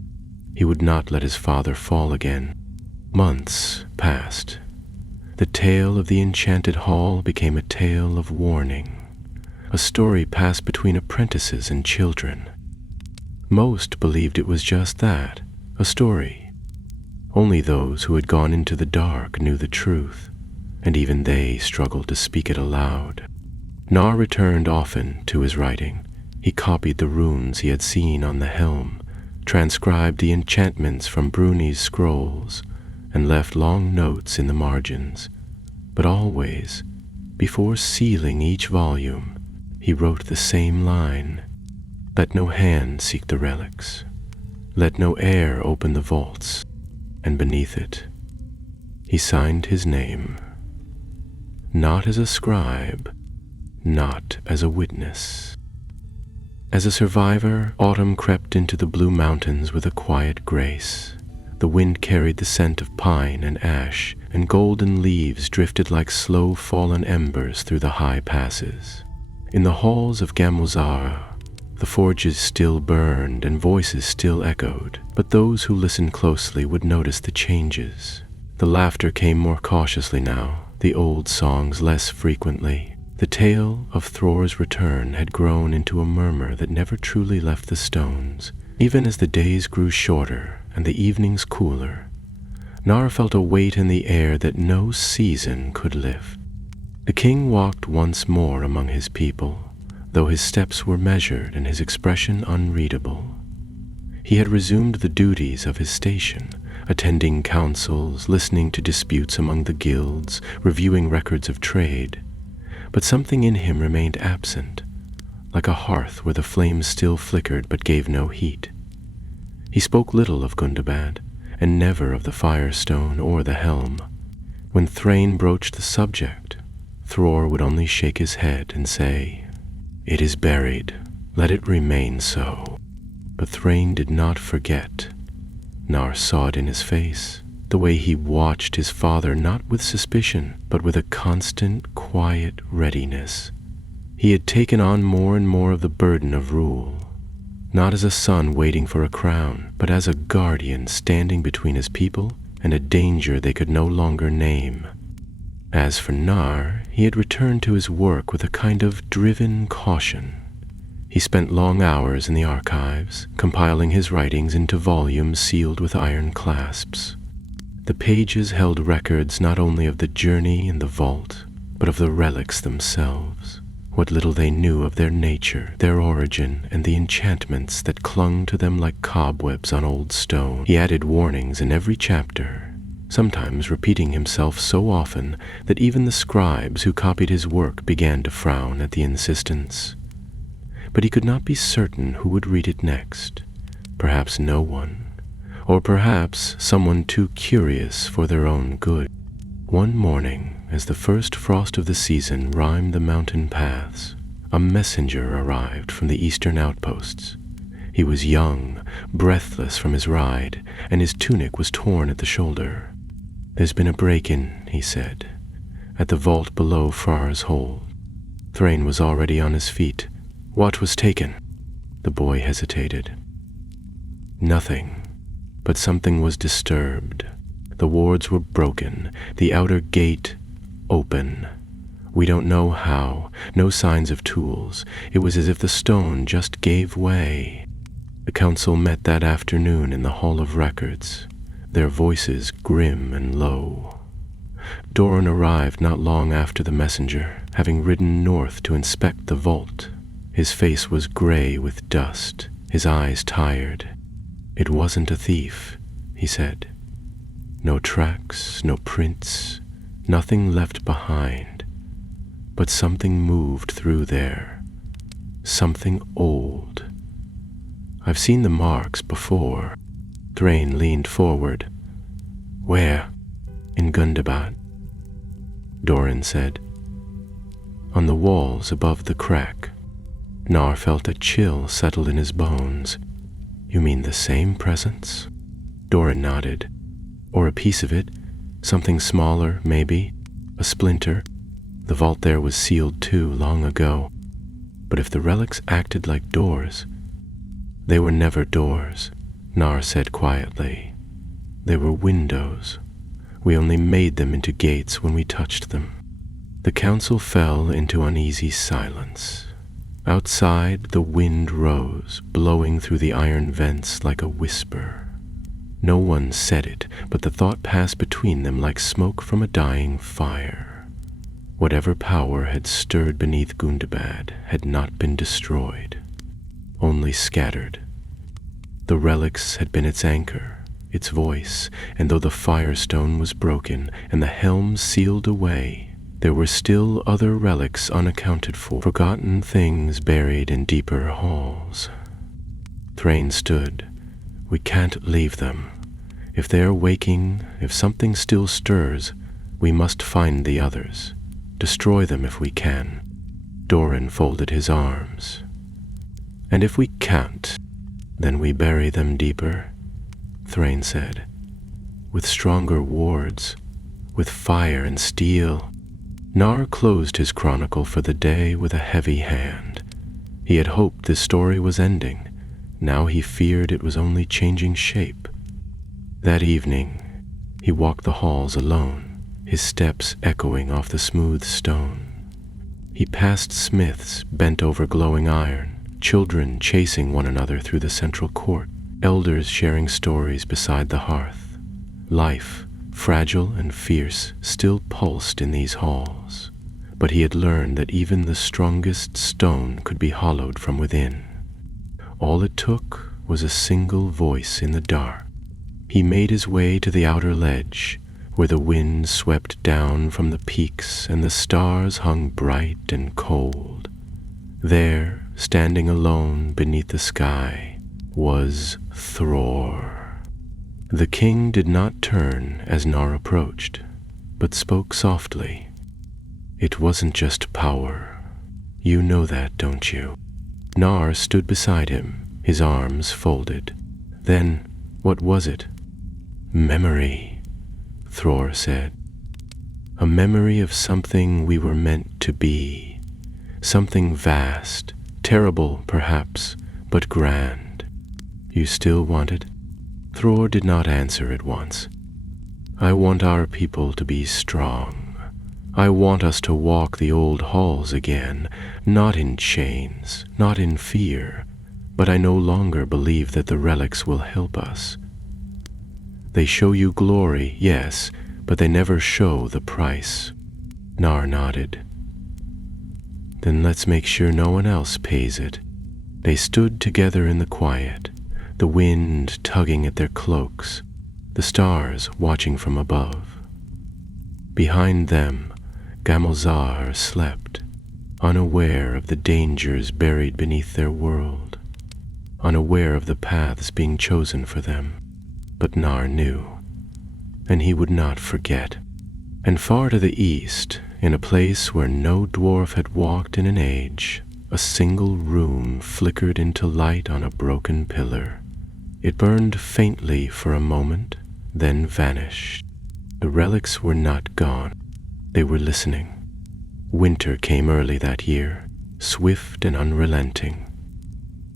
He would not let his father fall again. Months passed. The tale of the Enchanted Hall became a tale of warning, a story passed between apprentices and children. Most believed it was just that, a story. Only those who had gone into the dark knew the truth, and even they struggled to speak it aloud. Nar returned often to his writing. He copied the runes he had seen on the helm, transcribed the enchantments from Bruni's scrolls, and left long notes in the margins. But always, before sealing each volume, he wrote the same line: "Let no hand seek the relics. Let no air open the vaults." And beneath it, he signed his name, not as a scribe, not as a witness. As a survivor, autumn crept into the blue mountains with a quiet grace. The wind carried the scent of pine and ash, and golden leaves drifted like slow fallen embers through the high passes. In the halls of Gamulzara, the forges still burned and voices still echoed, but those who listened closely would notice the changes. The laughter came more cautiously now, the old songs less frequently. The tale of Thrór's return had grown into a murmur that never truly left the stones. Even as the days grew shorter and the evenings cooler, Nar felt a weight in the air that no season could lift. The king walked once more among his people, though his steps were measured and his expression unreadable. He had resumed the duties of his station, attending councils, listening to disputes among the guilds, reviewing records of trade. But something in him remained absent, like a hearth where the flames still flickered but gave no heat. He spoke little of Gundabad, and never of the firestone or the helm. When Thrain broached the subject, Thrór would only shake his head and say, "It is buried, let it remain so." But Thrain did not forget. Nar saw it in his face, the way he watched his father not with suspicion, but with a constant, quiet readiness. He had taken on more and more of the burden of rule, not as a son waiting for a crown, but as a guardian standing between his people and a danger they could no longer name. As for Nar, he had returned to his work with a kind of driven caution. He spent long hours in the archives, compiling his writings into volumes sealed with iron clasps. The pages held records not only of the journey in the vault, but of the relics themselves. What little they knew of their nature, their origin, and the enchantments that clung to them like cobwebs on old stone. He added warnings in every chapter, sometimes repeating himself so often that even the scribes who copied his work began to frown at the insistence. But he could not be certain who would read it next. Perhaps no one. Or perhaps someone too curious for their own good. One morning, as the first frost of the season rhymed the mountain paths, a messenger arrived from the eastern outposts. He was young, breathless from his ride, and his tunic was torn at the shoulder. "There's been a break-in," he said, "at the vault below Thrór's hold." Thrain was already on his feet. "What was taken?" The boy hesitated. "Nothing, but something was disturbed. The wards were broken, the outer gate open. We don't know how, no signs of tools. It was as if the stone just gave way." The council met that afternoon in the Hall of Records, their voices grim and low. Doran arrived not long after the messenger, having ridden north to inspect the vault. His face was gray with dust, his eyes tired. "It wasn't a thief," he said. "No tracks, no prints, nothing left behind. But something moved through there. Something old. I've seen the marks before." Thrain leaned forward. "Where?" "In Gundabad," Doran said. "On the walls above the crack." Nar felt a chill settle in his bones. "You mean the same presence?" Doran nodded. "Or a piece of it. Something smaller, maybe. A splinter. The vault there was sealed too long ago. But if the relics acted like doors—" "They were never doors," Nar said quietly. "They were windows. We only made them into gates when we touched them." The council fell into uneasy silence. Outside, the wind rose, blowing through the iron vents like a whisper. No one said it, but the thought passed between them like smoke from a dying fire. Whatever power had stirred beneath Gundabad had not been destroyed, only scattered. The relics had been its anchor, its voice, and though the firestone was broken and the helm sealed away, there were still other relics unaccounted for, forgotten things buried in deeper halls. Thrain stood. "We can't leave them. If they are waking, if something still stirs, we must find the others. Destroy them if we can." Doran folded his arms. "And if we can't, then we bury them deeper," Thrain said. "With stronger wards, with fire and steel." Nar closed his chronicle for the day with a heavy hand. He had hoped this story was ending. Now he feared it was only changing shape. That evening, he walked the halls alone, his steps echoing off the smooth stone. He passed smiths bent over glowing iron, children chasing one another through the central court, elders sharing stories beside the hearth. Life, fragile and fierce, still pulsed in these halls, but he had learned that even the strongest stone could be hollowed from within. All it took was a single voice in the dark. He made his way to the outer ledge, where the wind swept down from the peaks and the stars hung bright and cold. There, standing alone beneath the sky, was Thrór. The king did not turn as Nar approached, but spoke softly. "It wasn't just power. You know that, don't you?" Nar stood beside him, his arms folded. "Then, what was it?" "Memory," Thrór said. "A memory of something we were meant to be. Something vast, terrible perhaps, but grand. You still want it?" Thrór did not answer at once. "I want our people to be strong. I want us to walk the old halls again, not in chains, not in fear, but I no longer believe that the relics will help us. They show you glory, yes, but they never show the price." Nar nodded. "Then let's make sure no one else pays it." They stood together in the quiet, the wind tugging at their cloaks, the stars watching from above. Behind them, Gamilzar slept, unaware of the dangers buried beneath their world. unaware of the paths being chosen for them. But Nar knew, and he would not forget. And far to the east, in a place where no dwarf had walked in an age, a single room flickered into light on a broken pillar. It burned faintly for a moment, then vanished. The relics were not gone. They were listening. Winter came early that year, swift and unrelenting.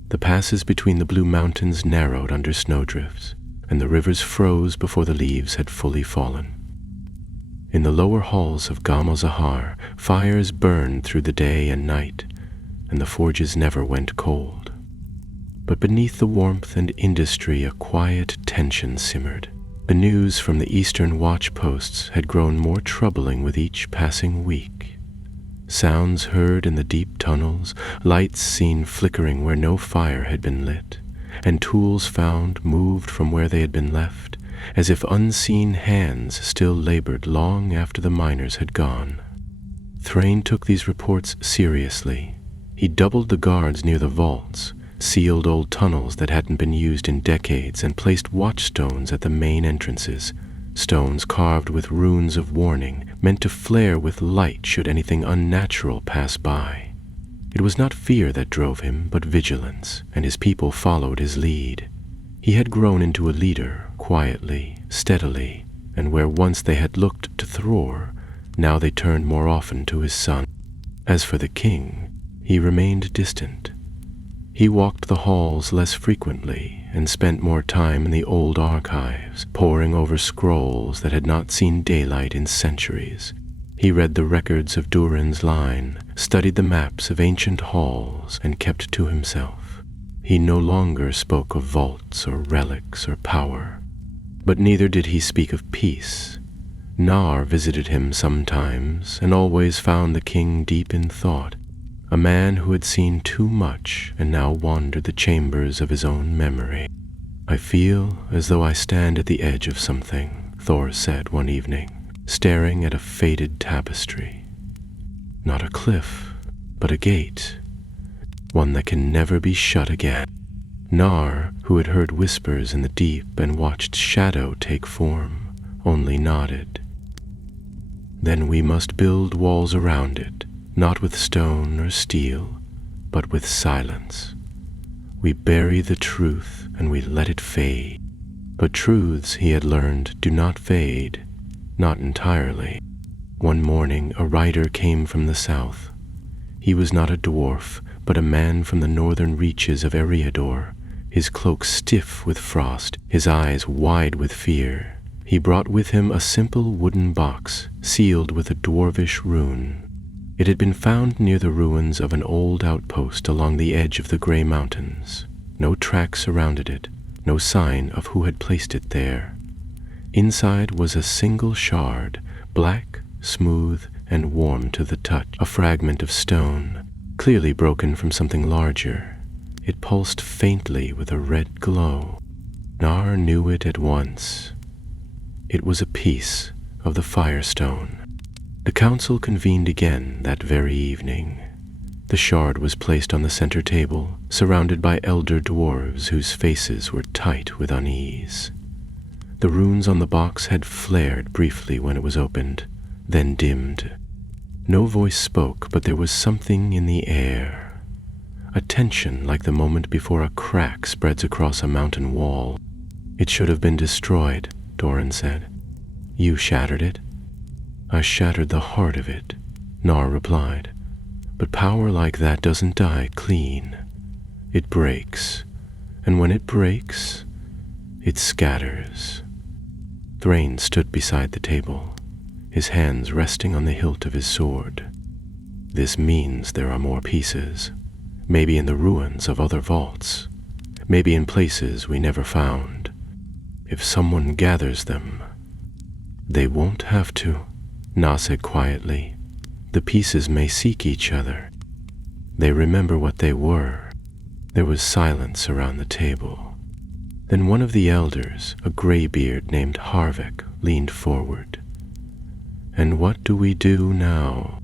The passes between the blue mountains narrowed under snowdrifts, and the rivers froze before the leaves had fully fallen. In the lower halls of Gamel-Zahar, fires burned through the day and night, and the forges never went cold. But beneath the warmth and industry a quiet tension simmered. The news from the eastern watch posts had grown more troubling with each passing week. Sounds heard in the deep tunnels, lights seen flickering where no fire had been lit, and tools found moved from where they had been left, as if unseen hands still labored long after the miners had gone. Thrain took these reports seriously. He doubled the guards near the vaults, sealed old tunnels that hadn't been used in decades, and placed watchstones at the main entrances, stones carved with runes of warning, meant to flare with light should anything unnatural pass by. It was not fear that drove him, but vigilance, and his people followed his lead. He had grown into a leader, quietly, steadily, and where once they had looked to Thrór, now they turned more often to his son. As for the king, he remained distant. He walked the halls less frequently and spent more time in the old archives, poring over scrolls that had not seen daylight in centuries. He read the records of Durin's line, studied the maps of ancient halls, and kept to himself. He no longer spoke of vaults or relics or power, but neither did he speak of peace. Nar visited him sometimes, and always found the king deep in thought, a man who had seen too much and now wandered the chambers of his own memory. "I feel as though I stand at the edge of something," Thrór said one evening, staring at a faded tapestry. "Not a cliff, but a gate, one that can never be shut again." Nar, who had heard whispers in the deep and watched shadow take form, only nodded. "Then we must build walls around it, not with stone or steel, but with silence. We bury the truth and we let it fade." But truths, he had learned, do not fade, not entirely. One morning a rider came from the south. He was not a dwarf, but a man from the northern reaches of Eriador, his cloak stiff with frost, his eyes wide with fear. He brought with him a simple wooden box, sealed with a dwarvish rune. It had been found near the ruins of an old outpost along the edge of the Grey Mountains. No tracks surrounded it, no sign of who had placed it there. Inside was a single shard, black, smooth, and warm to the touch, a fragment of stone, clearly broken from something larger. It pulsed faintly with a red glow. Nar knew it at once. It was a piece of the Firestone. The council convened again that very evening. The shard was placed on the center table, surrounded by elder dwarves whose faces were tight with unease. The runes on the box had flared briefly when it was opened, then dimmed. No voice spoke, but there was something in the air. A tension like the moment before a crack spreads across a mountain wall. "It should have been destroyed," Doran said. "You shattered it?" "I shattered the heart of it," Nar replied. "But power like that doesn't die clean. It breaks, and when it breaks, it scatters." Thrain stood beside the table, his hands resting on the hilt of his sword. "This means there are more pieces, maybe in the ruins of other vaults, maybe in places we never found. If someone gathers them, they won't have to," Na said quietly. "The pieces may seek each other. They remember what they were." There was silence around the table. Then one of the elders, a graybeard named Harvik, leaned forward. "And what do we do now?"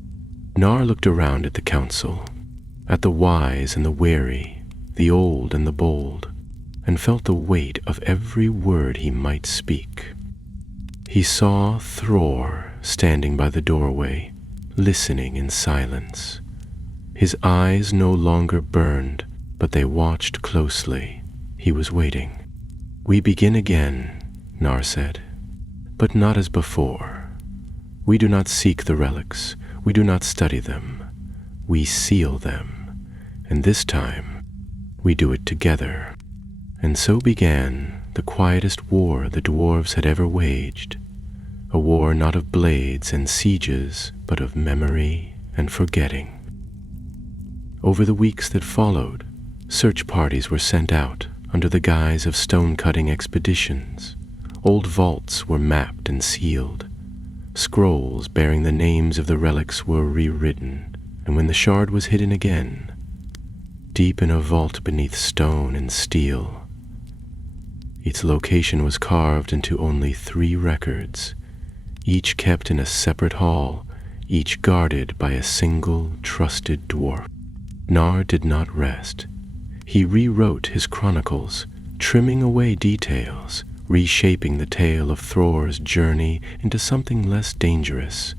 Nar looked around at the council, at the wise and the wary, the old and the bold, and felt the weight of every word he might speak. He saw Thrór standing by the doorway, listening in silence. His eyes no longer burned, but they watched closely. He was waiting. "We begin again," Nar said, "but not as before. We do not seek the relics. We do not study them. We seal them. And this time, we do it together." And so began the quietest war the dwarves had ever waged, a war not of blades and sieges, but of memory and forgetting. Over the weeks that followed, search parties were sent out under the guise of stone-cutting expeditions. Old vaults were mapped and sealed. Scrolls bearing the names of the relics were rewritten, and when the shard was hidden again, deep in a vault beneath stone and steel, its location was carved into only 3 records, each kept in a separate hall, each guarded by a single trusted dwarf. Nar did not rest. He rewrote his chronicles, trimming away details, reshaping the tale of Thrór's journey into something less dangerous.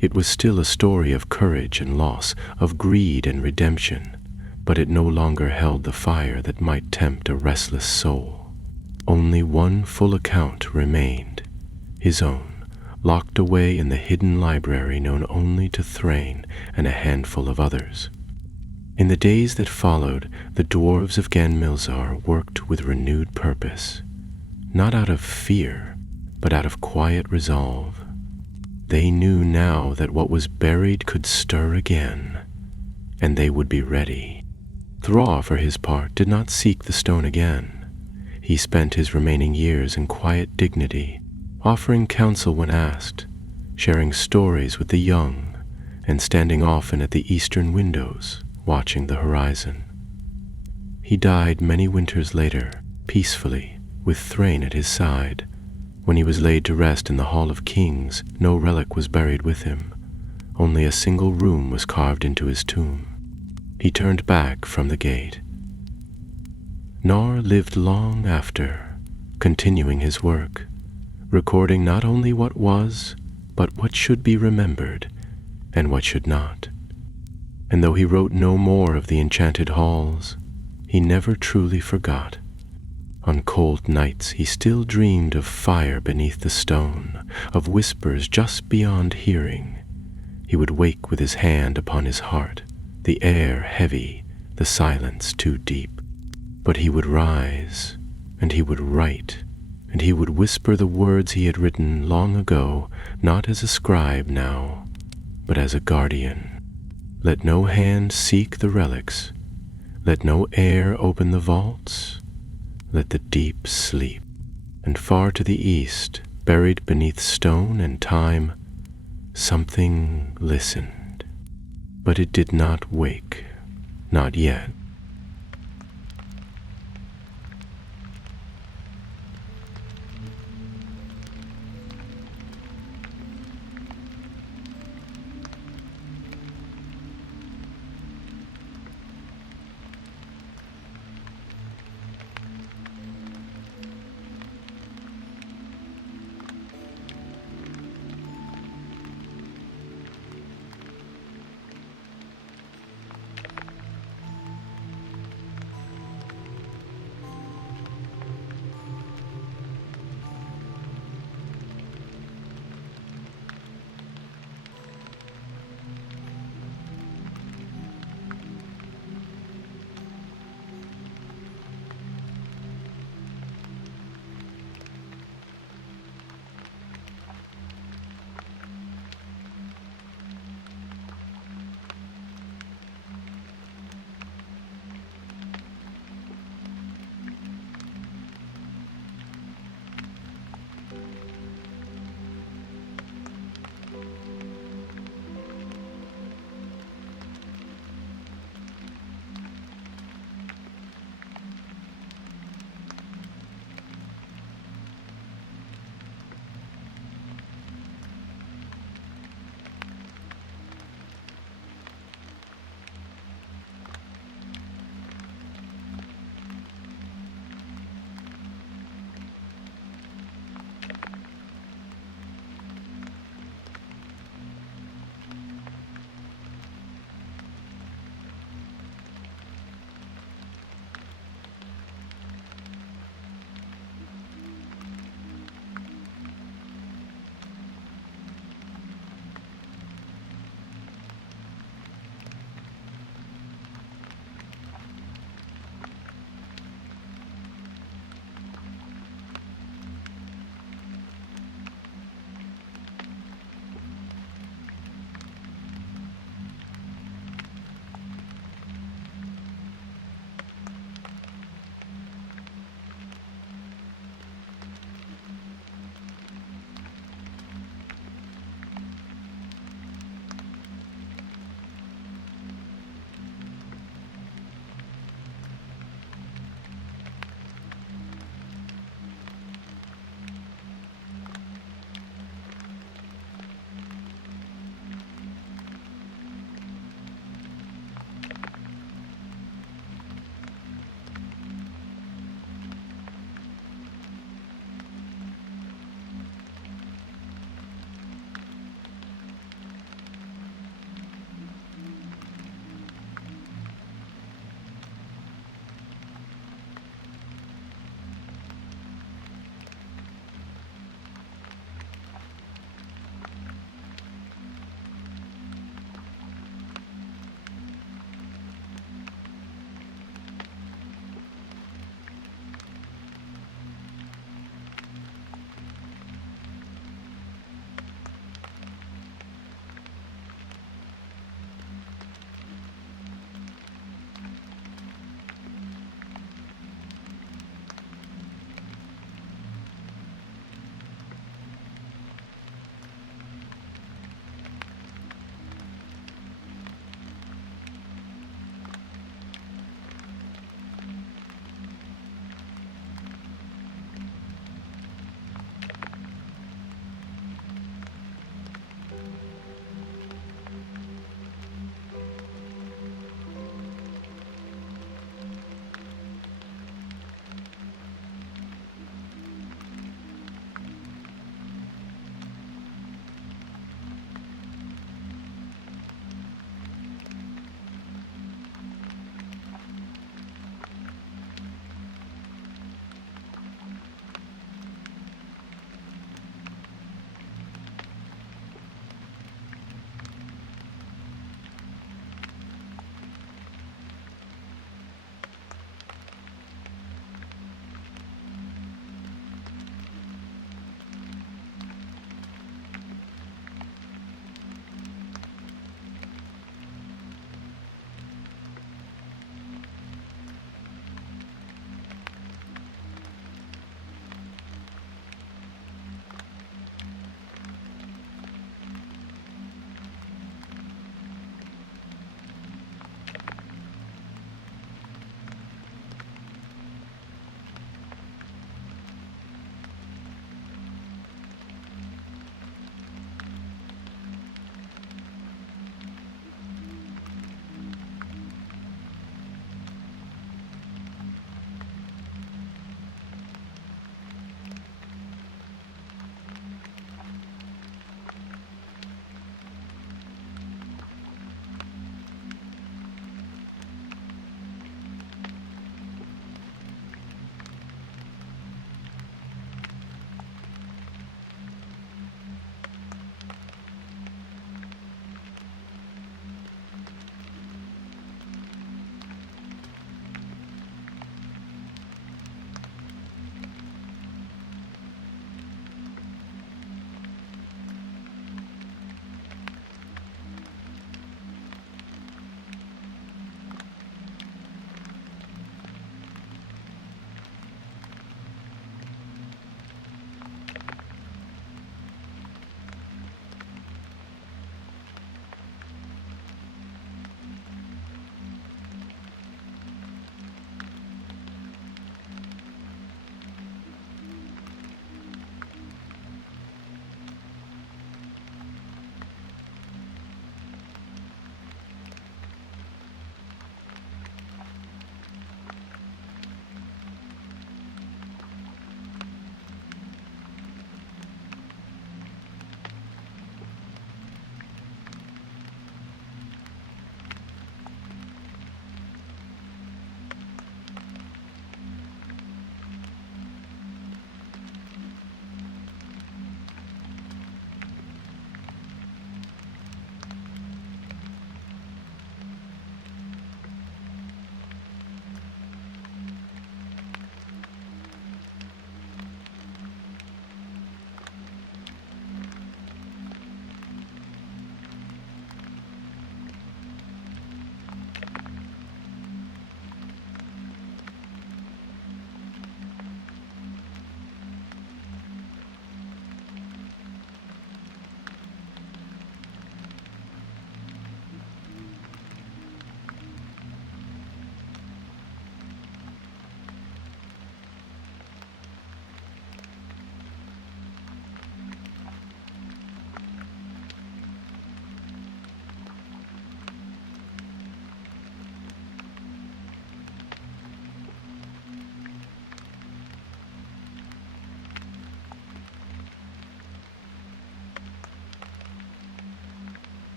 It was still a story of courage and loss, of greed and redemption, but it no longer held the fire that might tempt a restless soul. Only one full account remained, his own, locked away in the hidden library known only to Thrain and a handful of others. In the days that followed, the dwarves of Ganmilzar worked with renewed purpose, not out of fear, but out of quiet resolve. They knew now that what was buried could stir again, and they would be ready. Thrór, for his part, did not seek the stone again. He spent his remaining years in quiet dignity, offering counsel when asked, sharing stories with the young, and standing often at the eastern windows, watching the horizon. He died many winters later, peacefully, with Thrain at his side. When he was laid to rest in the Hall of Kings, no relic was buried with him. Only a single room was carved into his tomb. He turned back from the gate. Nar lived long after, continuing his work, recording not only what was, but what should be remembered, and what should not. And though he wrote no more of the enchanted halls, he never truly forgot. On cold nights he still dreamed of fire beneath the stone, of whispers just beyond hearing. He would wake with his hand upon his heart, the air heavy, the silence too deep. But he would rise, and he would write, and he would whisper the words he had written long ago, not as a scribe now, but as a guardian. Let no hand seek the relics, let no air open the vaults, let the deep sleep. And far to the east, buried beneath stone and time, something listened. But it did not wake, not yet.